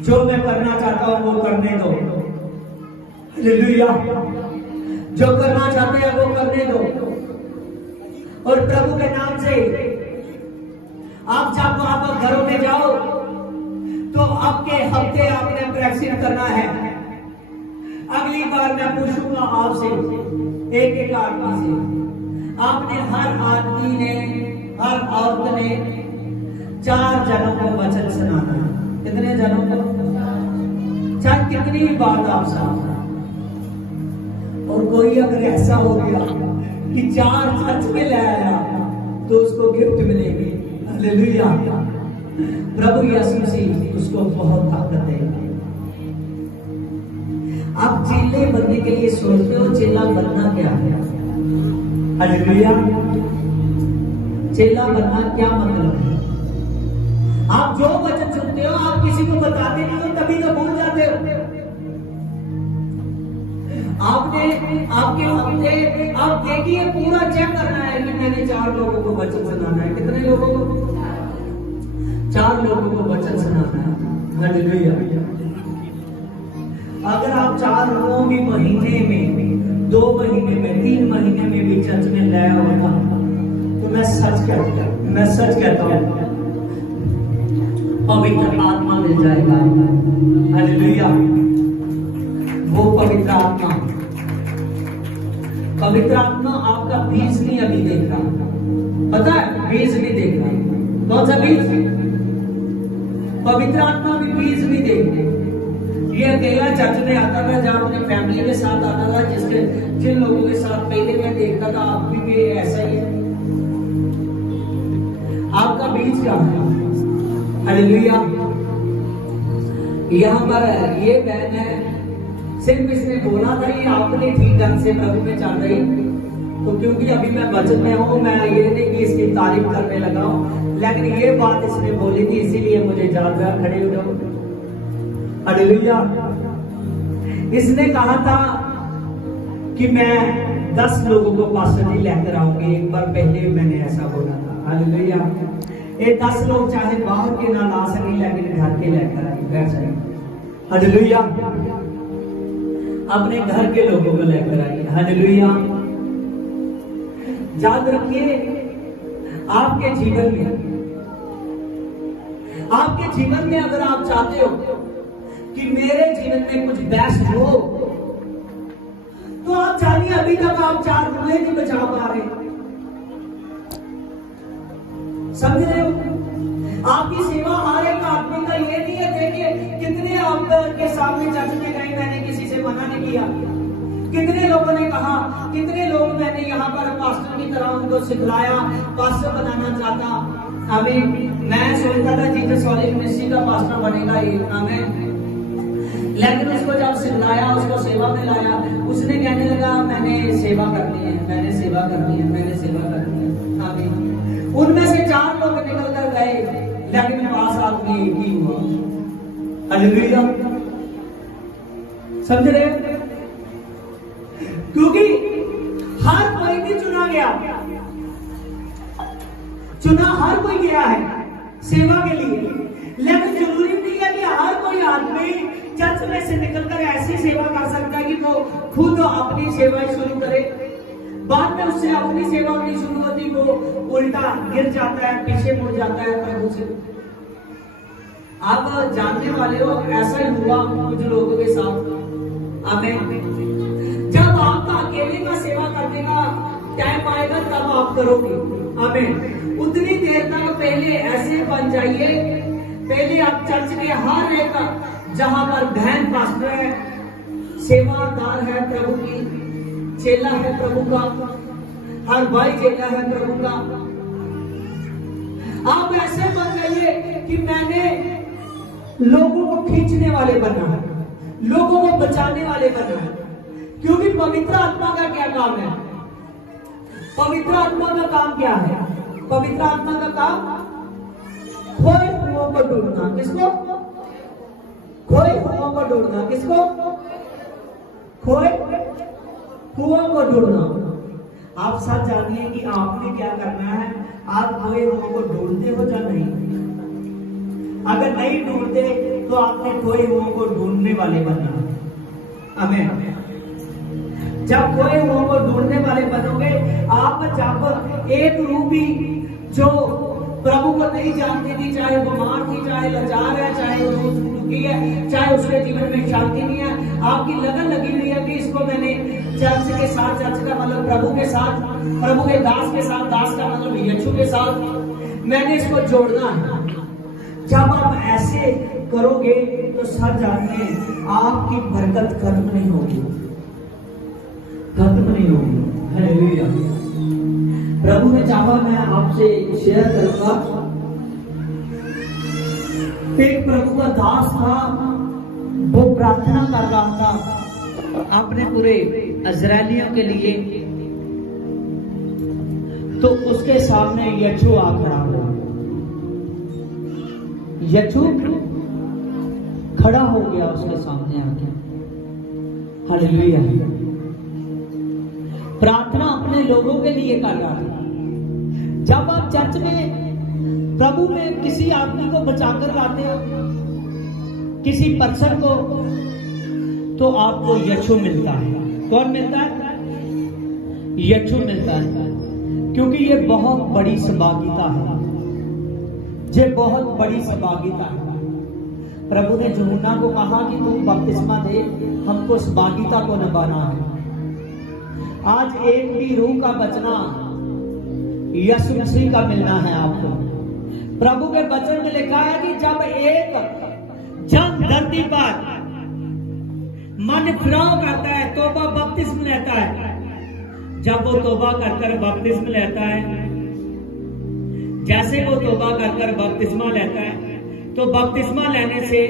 जो मैं करना चाहता हूं वो करने दो। हालेलुया। जो करना चाहते हैं वो करने दो। और प्रभु के नाम से आप जब आप घरों में जाओ तो आपके हफ्ते आपने प्रैक्टिस करना है। अगली बार मैं पूछूंगा आपसे, एक एक आदमी से, आपने हर आदमी ने, हर औरत ने 4 जनों को वचन सुनाना है। कितने जनों को? चाहे कितनी भी बात आप सुना। और कोई अगर ऐसा हो गया कि 4 सच में ले आया तो उसको गिफ्ट मिलेगी। हालेलुया। प्रभु यीशु मसीह उसको बहुत ताकत देगा। आप चेले बनने के लिए सोचते हो, चेला बनना क्या है? हालेलुया। चेला बनना क्या मतलब है? आप जो वचन सुनते हो आप किसी को बताते नहीं हो, तभी तो भूल जाते हो। आपने आपके हफ्ते आप देखिए, पूरा चेक करना है कि मैंने 4 लोगों को वचन सुनाना है। कितने लोगों को? 4 लोगों को वचन सुनाना है। हालेलुया। अगर आप 4 भी महीने में, 2 महीने में, 3 महीने में भी चर्च में लाया होगा तो मैं सच कहता हूं पवित्र आत्मा मिल जाएगा। हालेलुया। वो पवित्र आत्मा आपका बीज नहीं अभी देख रहा, पता है? बीज नहीं देख रहा। कौन सा बीज? पवित्र आत्मा भी बीज नहीं देख रही। ये अकेला चर्च में आता था, जहाँ अपनी फैमिली के साथ आता था, जिन लोगों के साथ पहले मैं देखता था आप भी ऐसा ही है। आपका बीच क्या है? हालेलुया। यहाँ पर ये बहन है, सिर्फ इसने बोला था ये आपने ठीक ढंग से प्रभु में चल रही, तो क्योंकि अभी मैं वचन में हूँ, मैं ये नहीं कि इसकी तारीफ करने लगा हूँ, लेकिन ये बात इसने बोली थी, इसीलिए मुझे याद रहा। खड़े हो जाओ। हालेलुया। इसने कहा था कि मैं 10 लोगों को पास्टर जी लेकर आऊंगी। एक बार पहले मैंने ऐसा बोला था। हालेलुया। ये 10 लोग चाहे बाहर के ना ला सके, लेकिन घर के लेकर आई, घर से। हालेलुया। अपने घर के लोगों को लेकर आई। हालेलुया। याद रखिए, आपके जीवन में अगर आप चाहते हो कि मेरे जीवन में कुछ बेस्ट हो, तो आप जानिए अभी तक आप 4 दूल्हे नहीं बचा पा रहे। समझ रहे हो? आपकी सेवा हर एक आदमी का ये नहीं है। देखिए कितने आपके सामने चर्च में गए, मैंने किसी से मना नहीं किया। कितने लोगों ने कहा, कितने लोग मैंने यहाँ पर पास्टर की तरह उनको सिखलाया, पास्टर बनाना चाहता। अभी मैं सोचता था जीसस कॉलेज मिनिस्ट्री का पास्टर बनेगा ये हमें, लेकिन उसको जब सिखलाया, उसको सेवा में लाया, उसने कहने लगा मैंने सेवा करनी है, मैंने सेवा करनी है, मैंने सेवा करनी है। अभी उनमें से 4 लोग निकल कर गए, लेकिन पास आदमी एक ही हुआ। हालेलुया। समझ रहे? क्योंकि हर कोई भी चुना गया, चुना हर कोई गया है सेवा के लिए, लेकिन जरूरी नहीं है कि हर कोई आदमी चर्च में से निकलकर ऐसी सेवा कर सकता है कि वो खुद अपनी सेवाएं शुरू करे, बाद में उससे अपनी सेवा नहीं शुरू होती, वो उल्टा गिर जाता है, पीछे मुड़ जाता है प्रभु से। आप जानने वाले हो, ऐसा ही हुआ कुछ लोगों के साथ। आमीन। जब आपका अकेले का सेवा करने का टाइम आएगा तब आप करोगे। आमीन। उतनी देर तक पहले ऐसे बन जाइए, पहले आप चर्च के हर एक जहां पर बहन पास्टर है, सेवादार है प्रभु की, चेला है प्रभु का, हर भाई चेला है प्रभु का, आप ऐसे बन जाइए कि मैंने लोगों को खींचने वाले बनना है, लोगों को बचाने वाले बनना है। क्योंकि पवित्र आत्मा का क्या काम है? पवित्र आत्मा का काम क्या है? पवित्र आत्मा का काम खोए हुओं को ढूंढना। किसको? खोए हुओं को ढूंढना। किसको? खोए हुओं को ढूंढना। आप सब जानिए कि आपने क्या करना है। आप खोए हुओं को ढूंढते हो या नहीं? अगर नहीं ढूंढते तो आपने खोए हुओं को ढूंढने वाले बनना। आमीन। जब खोए हुओं को ढूंढने वाले बनोगे, आप जब एक रूपी जो प्रभु को नहीं जानती थी, चाहे बीमार थी, चाहे लाचार है, चाहे दुखी है, चाहे उसके जीवन में शांति नहीं है, आपकी लगन लगी हुई है कि इसको मैंने चर्च के साथ, चर्च का मतलब प्रभु के साथ, प्रभु के दास के साथ, दास का मतलब यीशु के साथ, मैंने इसको जोड़ना है। जब आप ऐसे करोगे तो सब जानिए आपकी बरकत खत्म नहीं होगी, खत्म नहीं होगी। हालेलुया। प्रभु ने चाहा मैं आपसे शेयर करूंगा। एक प्रभु का दास था, वो प्रार्थना कर रहा था अपने पूरे इस्राएलियों के लिए, तो उसके सामने यीशु आ खड़ा हुआ। यीशु खड़ा हो गया उसके सामने आके। हालेलुया। प्रार्थना अपने लोगों के लिए कर रहा था। जब आप चर्च में प्रभु में किसी आदमी को बचाकर लाते हो, किसी पर्सन को, तो आपको यीशु मिलता है। कौन मिलता है? यीशु मिलता है। क्योंकि ये बहुत बड़ी सहभागिता है, ये बहुत बड़ी सहभागिता है। प्रभु ने यूहन्ना को कहा कि तुम बपतिस्मा दे, हमको सहभागिता को निभाना है। आज एक भी रूह का बचना यीशु मसीह का मिलना है आपको। प्रभु के वचन में लिखा है कि जब एक जन धरती पर मन फिराव करता है, तौबा बपतिस्म लेता है। जब वो तौबा कर बपतिस्म लेता है, जैसे वो तौबा कर बपतिस्मा लेता है, तो बपतिस्मा लेने से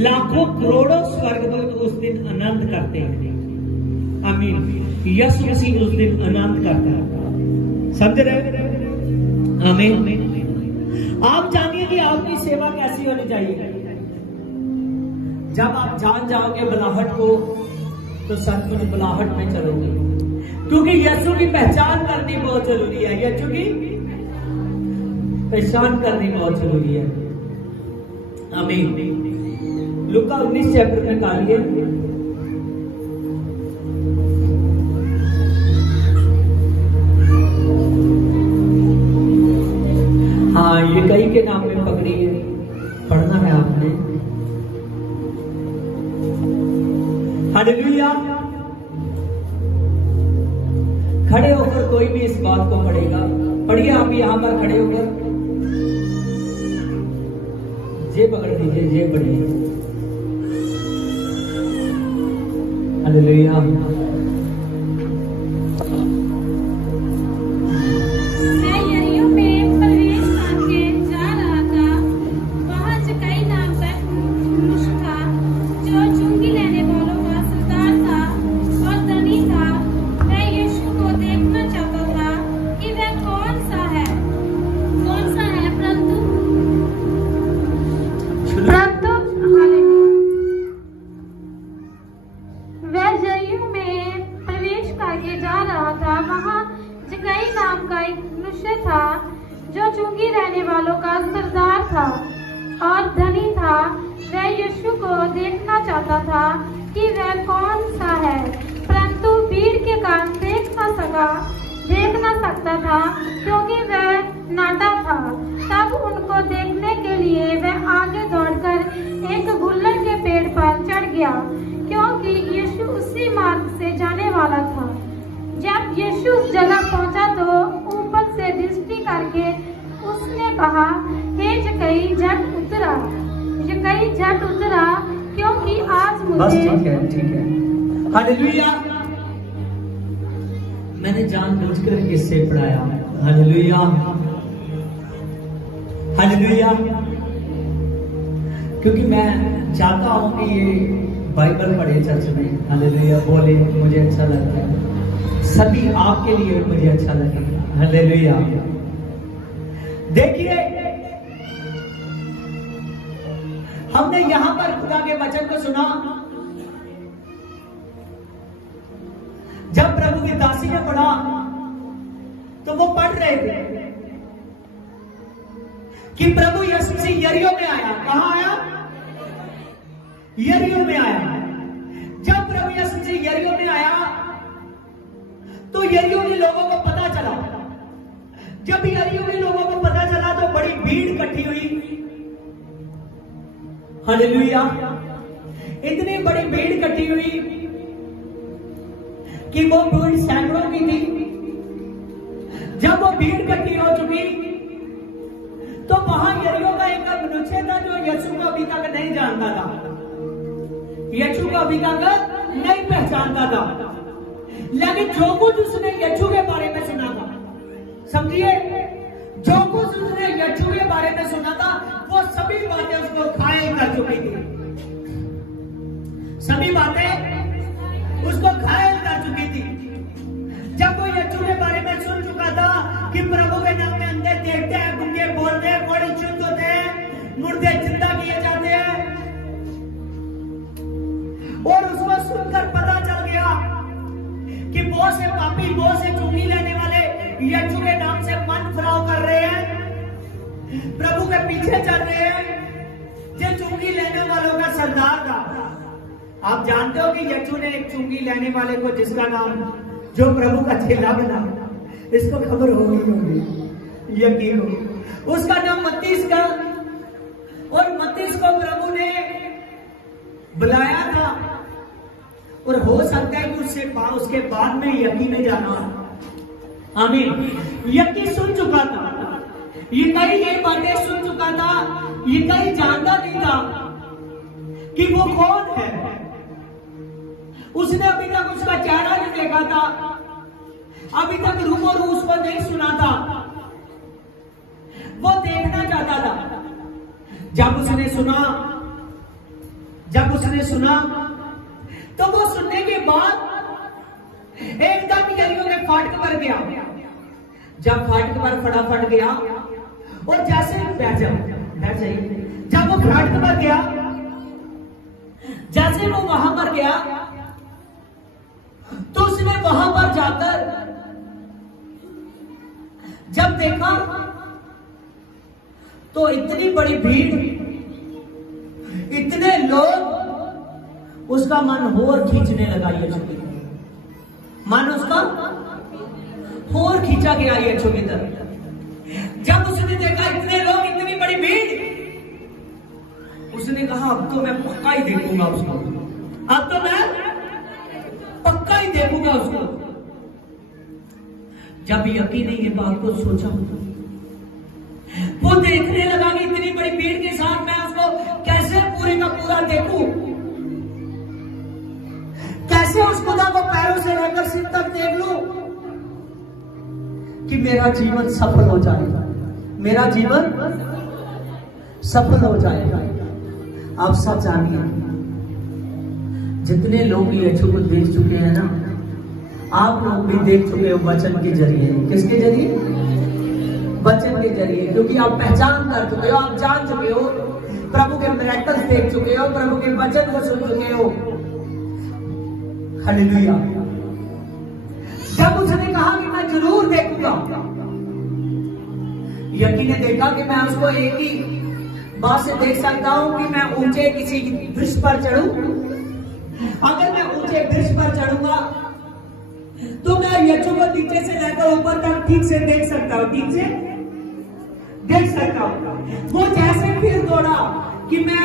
लाखों करोड़ों स्वर्गदूत उस दिन आनंद करते हैं। आमीन। यीशु मसीह उस दिन आनंद करता है। समझ रहे? आमीन। आप जानिए कि आपकी सेवा कैसी होनी चाहिए। जब आप जान जाओगे बुलाहट को, तो सचमुच बुलाहट में चलोगे, क्योंकि यीशु की पहचान करनी बहुत जरूरी है। यीशु की पहचान करनी बहुत जरूरी है। आमीन। लूका 19 चैप्टर में डालिए। हाँ, ये कई के नाम में पकड़ी है, पढ़ना है आपने। हालेलुया। खड़े होकर कोई भी इस बात को पढ़ेगा। पढ़िए आप यहां पर खड़े होकर, जे पकड़ दीजिए, जे पढ़िए। हालेलुया। जो चुंगी रहने वालों का सरदार था और धनी था, वह यीशु को देखना चाहता था कि वह कौन सा है, परंतु भीड़ के कारण देख ना सकता था, क्योंकि वह नाटा था। तब उनको देखने के लिए वह आगे दौड़कर एक गुल्लड़ के पेड़ पर चढ़ गया, क्योंकि यीशु उसी मार्ग से जाने वाला था। जब यीशु उस जगह पहुंचा तो ऊपर से दृष्टि करके उसने कहा, हे जक्कई झट उतरा, क्योंकि आज मुझे। बस ठीक है। हालेलुया। मैंने जानबूझकर किससे पढ़ाया। हालेलुया। हालेलुया। क्योंकि मैं चाहता हूं कि ये बाइबल पढ़े चर्च में। हालेलुया। बोले मुझे अच्छा लगता है, सभी आपके लिए मुझे अच्छा लगेगा। हालेलुया। देखिए, हमने यहां पर खुदा के वचन को सुना। जब प्रभु की दासी ने पढ़ा तो वो पढ़ रहे थे कि प्रभु यीशु मसीह यरीहो में आया। कहां आया? यरीहो में आया। जब प्रभु यीशु मसीह यरीहो में आया तो यरीहो के लोगों को पता चला। जब यरीहो के लोगों को पता चला तो बड़ी भीड़ इकट्ठी हुई। हालेलुया। इतनी बड़ी भीड़ इकट्ठी हुई कि वो भीड़ सैकड़ों की थी। जब वो भीड़ इकट्ठी हो चुकी तो वहां यरीहो का एक मनुष्य था जो यीशु को अभी तक नहीं जानता था, यीशु को अभी तक नहीं पहचानता था। लेकिन जो कुछ उसने यीशु के बारे में सुना था, समझिए, जो कुछ उसने यीशु के बारे में सुना था वो सभी बातें उसको घायल कर चुकी थी। सभी बातें उसको घायल कर चुकी थी। जब वो यीशु के बारे में सुन चुका था कि प्रभु के नाम में अंधे देखते हैं, गूंगे बोलते हैं, कोढ़े शुद्ध होते हैं, मुर्दे जिंदा किए जाते हैं, और उसको सुनकर पता चल गया कि बहुत से पापी, बहुत से चुंगी लेने वाले यीशु के नाम से मन फिराव कर रहे हैं, प्रभु के पीछे चल रहे हैं, जो चुंगी लेने वालों का सरदार था। आप जानते हो कि यीशु ने एक चुंगी लेने वाले को, जिसका नाम, जो प्रभु का चेला बना, इसको खबर होगी, यकीन हो, उसका नाम मत्तीस का, और मत्तीस को प्रभु ने बुलाया था, और हो सकता है कि उसके बाद में यकीन नहीं जाना। आमीन। यकीन सुन चुका था, ये कई बातें सुन चुका था, ये कई जानता नहीं था, कि वो कौन है। उसने अभी तक उसका चेहरा नहीं देखा था, अभी तक रूप और उसको नहीं सुना था, वो देखना चाहता था। जब उसने सुना तो वो सुनने के बाद एकदम यरीहो के फाटक पर गया। जब फाटक पर फटाफट गया और जैसे बैठ जाइए, जब वो फाटक पर गया, जैसे वो वहां पर गया तो उसने वहां पर जाकर जब देखा तो इतनी बड़ी भीड़, इतने लोग, उसका मन और खींचने लगा। ये छवि मन उसका और खींचा गया ये छवि तरफ। जब उसने देखा इतने लोग, इतनी बड़ी भीड़, उसने कहा अब तो मैं पक्का ही देखूंगा उसको, अब तो मैं पक्का ही देखूंगा उसको। जब यकीन ने ये बात को सोचा, वो देखने लगा कि इतनी बड़ी भीड़ के साथ मैं उसको कैसे पूरे का पूरा देखूं, कैसे उस खुदा को पैरों से लेकर सिर तक देख लूं कि मेरा जीवन सफल हो जाएगा, मेरा जीवन सफल हो जाएगा। आप सब जानिए, जितने लोग यीशु को देख चुके हैं ना, आप लोग भी देख चुके हो वचन के जरिए। किसके जरिए? वचन के जरिए, क्योंकि आप पहचान कर चुके हो, आप जान चुके हो, प्रभु के मिरेकल्स देख चुके हो, प्रभु के वचन को सुन चुके हो। हालेलुया। जब उसने कहा कि मैं जरूर देखूंगा, यकीन ने देखा कि मैं उसको एक ही बात से देख सकता हूं कि मैं ऊंचे किसी वृक्ष पर चढ़ूं। अगर मैं ऊंचे वृक्ष पर चढ़ूंगा तो मैं यीशु को नीचे से लेकर ऊपर तक ठीक से देख सकता हूं, ठीक से देख सकता हूं। वो जैसे फिर दौड़ा कि मैं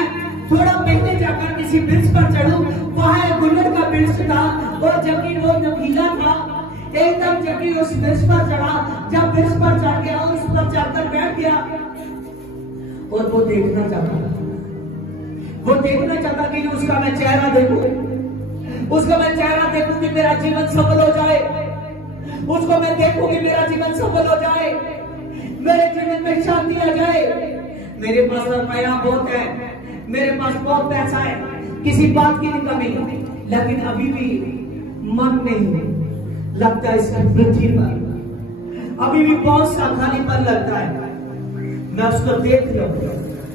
थोड़ा पहले जाकर किसी वृक्ष पर चढ़ूं, वहां एक गुलर का वृक्ष था और जबकि वो नकीला था, एकदम जबकि उस वृक्ष पर चढ़ा, जब वृक्ष पर चढ़ गया, उस पर चढ़कर बैठ गया और वो देखना चाहता कि उसका मैं चेहरा देखूं, उसका मैं चेहरा देखूं कि मेरा जीवन सफल हो जाए, उसको मैं देखूं कि मेरा जीवन सफल हो जाए, मेरे जीवन में शांति आ जाए। मेरे पास रुपया बहुत है, मेरे पास बहुत पैसा है, किसी बात की नहीं कमी, लेकिन अभी भी मन नहीं लगता इस पृथ्वी पर, अभी भी बहुत सा खालीपन लगता है। मैं उसको देख रहा हूं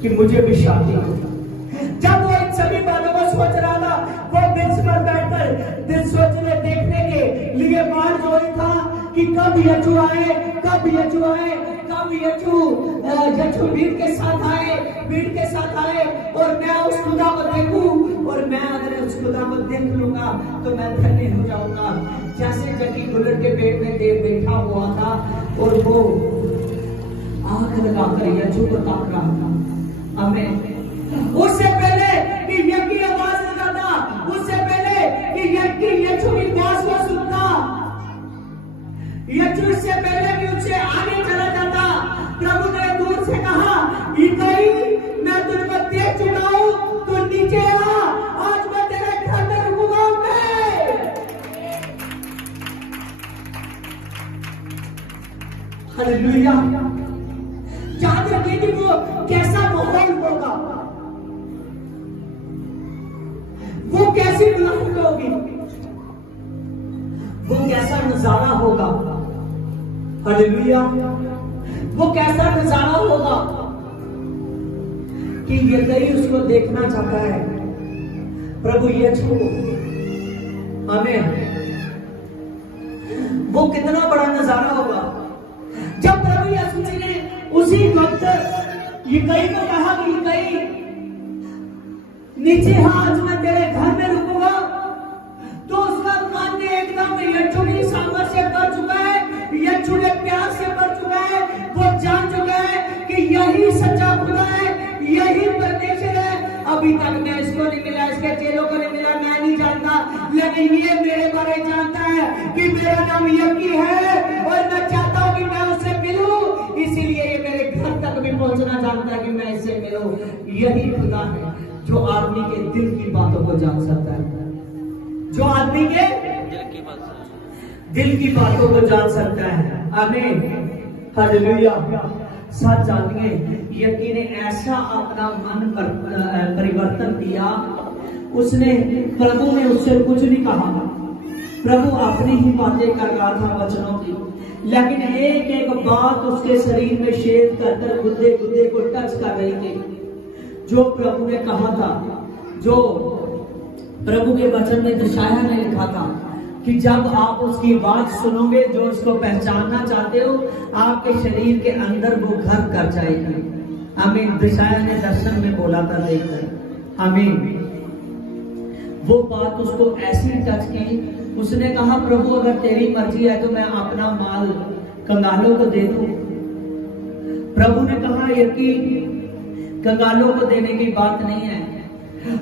कि मुझे भी शांति हो। जब वो इन सभी बातों को सोच रहा था, वो वृक्ष पर बैठकर दिल सोचने देखने के लिए बाहर जो ही था कि कब यीशु आए, कब यीशु आए, कब यीशु भीड़ के साथ आए और मैं उस खुदा को देखूं, और मैं अगर उस खुदा को देख लूंगा तो मैं धन्य हो जाऊंगा। जैसे जकी गुलर के पेट में देव बैठा हुआ था और वो आंख लगाकर यीशु को ताक रहा था। आमीन। उससे पहले कि यकी आवाज लगाता, उससे पहले कि यीशु की आवाज को सुनता, यीशु से पहले कि उससे आगे चला जाता, प्रभु ने दूर से कहा, मैं तुझको देख चुका हूं, तू नीचे आ, आज मैं तेरे घर में रुकूंगा। हालेलुया। याद रखिए कि वो कैसा माहौल होगा, वो कैसी बुलंद होगी, वो कैसा नजारा होगा। हालेलुया। वो कैसा नजारा होगा कि यही उसको देखना चाहता है, प्रभु यीशु। आमीन। वो कितना बड़ा नजारा होगा जब प्रभु यीशु जी ने उसी वक्त यिकई को कहा कि यिकई नीचे आज मैं तेरे घर में रुकूंगा, तो उसका मन एकदम यीशु की सामर्थ से भर चुका है, यीशु के प्यार से भर चुका है। वो जान चुका है कि यही सच्चा खुदा है, यही परमेश्वर है। अभी तक मैं इसको नहीं मिला, इसके चेलों को नहीं मिला, मैं नहीं जानता, लेकिन ये मेरे बारे जानता है कि मेरा नाम यकी है और मैं चाहता हूं कि मैं उससे मिलूं, इसीलिए ये मेरे घर तक भी पहुंचना चाहता है कि मैं इससे मिलूं। यही खुदा है। जो आदमी के दिल की बातों को जान सकता है, जो आदमी के दिल की बातों को जान सकता है। आमीन, हालेलुया। सच जानिए, यकीन ने ऐसा अपना मन परिवर्तन किया। उसने, प्रभु ने उससे कुछ नहीं कहा, प्रभु अपनी ही बातें कर रहा था वचनों की, लेकिन एक एक बात उसके शरीर में छेद कर गुद्दे गुद्दे को टच कर रही थी। जो प्रभु ने कहा था, जो प्रभु के वचन में यशायाह ने लिखा था कि जब आप उसकी बात सुनोगे, जो उसको पहचानना चाहते हो, आपके शरीर के अंदर वो घर कर जाएगी। आमीन। यशायाह ने दर्शन में बोला था, देखकर। आमीन। वो बात उसको ऐसी टच की, उसने कहा प्रभु अगर तेरी मर्जी है तो मैं अपना माल कंगालों को दे दूं। प्रभु ने कहा यकीन कंगालों को देने की बात नहीं है,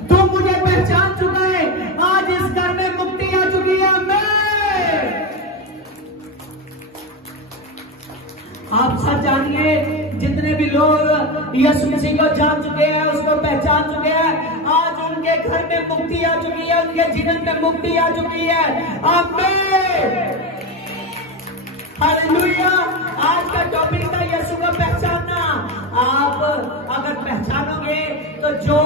तू मुझे पहचान चुका है, आज इस घर में मुक्ति आ चुकी है। आप सब जानिए, जितने भी लोग यीशु मसीह को जान चुके हैं, उसको पहचान चुके हैं, आज उनके घर में मुक्ति आ चुकी है, उनके जीवन में मुक्ति आ चुकी है। आमीन, हालेलुया। आज का टॉपिक था यीशु को पहचानना। आप अगर पहचानोगे तो जो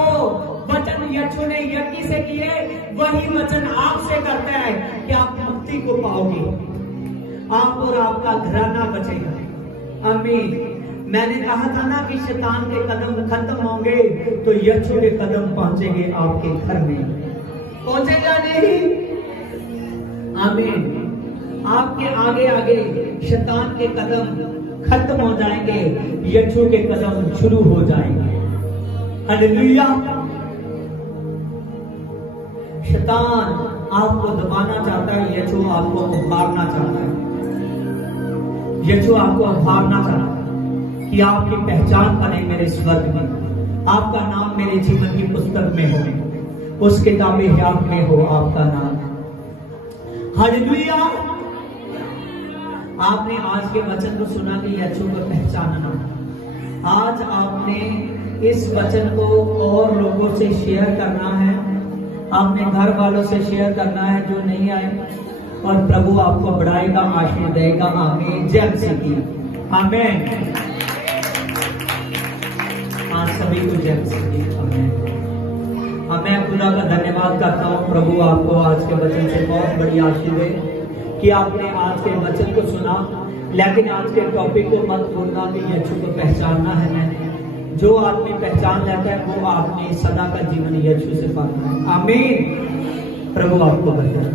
वचन यीशु ने यज्ञ से किए, वही वचन आपसे करता है कि आप मुक्ति को पाओगे, आप और आपका घराना बचेगा। आमीन। मैंने कहा था ना कि शैतान के कदम खत्म होंगे तो यीशु के कदम पहुंचेंगे आपके घर में, पहुंचेगा नहीं? आमीन। आपके आगे आगे शैतान के कदम खत्म हो जाएंगे, यीशु के कदम शुरू हो जाएंगे। हालेलुया। शैतान आपको दबाना चाहता है, यीशु आपको मारना चाहता है। यीशु आपको हारना चाहता है कि आपकी पहचान बने मेरे स्वर्ग में, आपका नाम मेरे जीवन की पुस्तक में हो, उस किताबे हयात में हो आपका नाम। हालेलुया। आपने आज के वचन को सुना कि यीशु को पहचानना। आज आपने इस वचन को और लोगों से शेयर करना है, आपने घर वालों से शेयर करना है जो नहीं आए, और प्रभु आपको बढ़ाएगा, आशीष देगा। आमीन। जय मसीह। आमीन। आज सभी को जय मसीह। आमीन। मैं खुदा का धन्यवाद करता हूँ, प्रभु आपको आज के वचन से बहुत बड़ी आशीष दे कि आपने आज के वचन को सुना, लेकिन आज के टॉपिक को मत भूलना कि यीशु को पहचानना है। मैंने जो आदमी पहचान लेता है वो आपने सदा का जीवन यीशु से पाना है। आमीन। प्रभु आपको बचाए।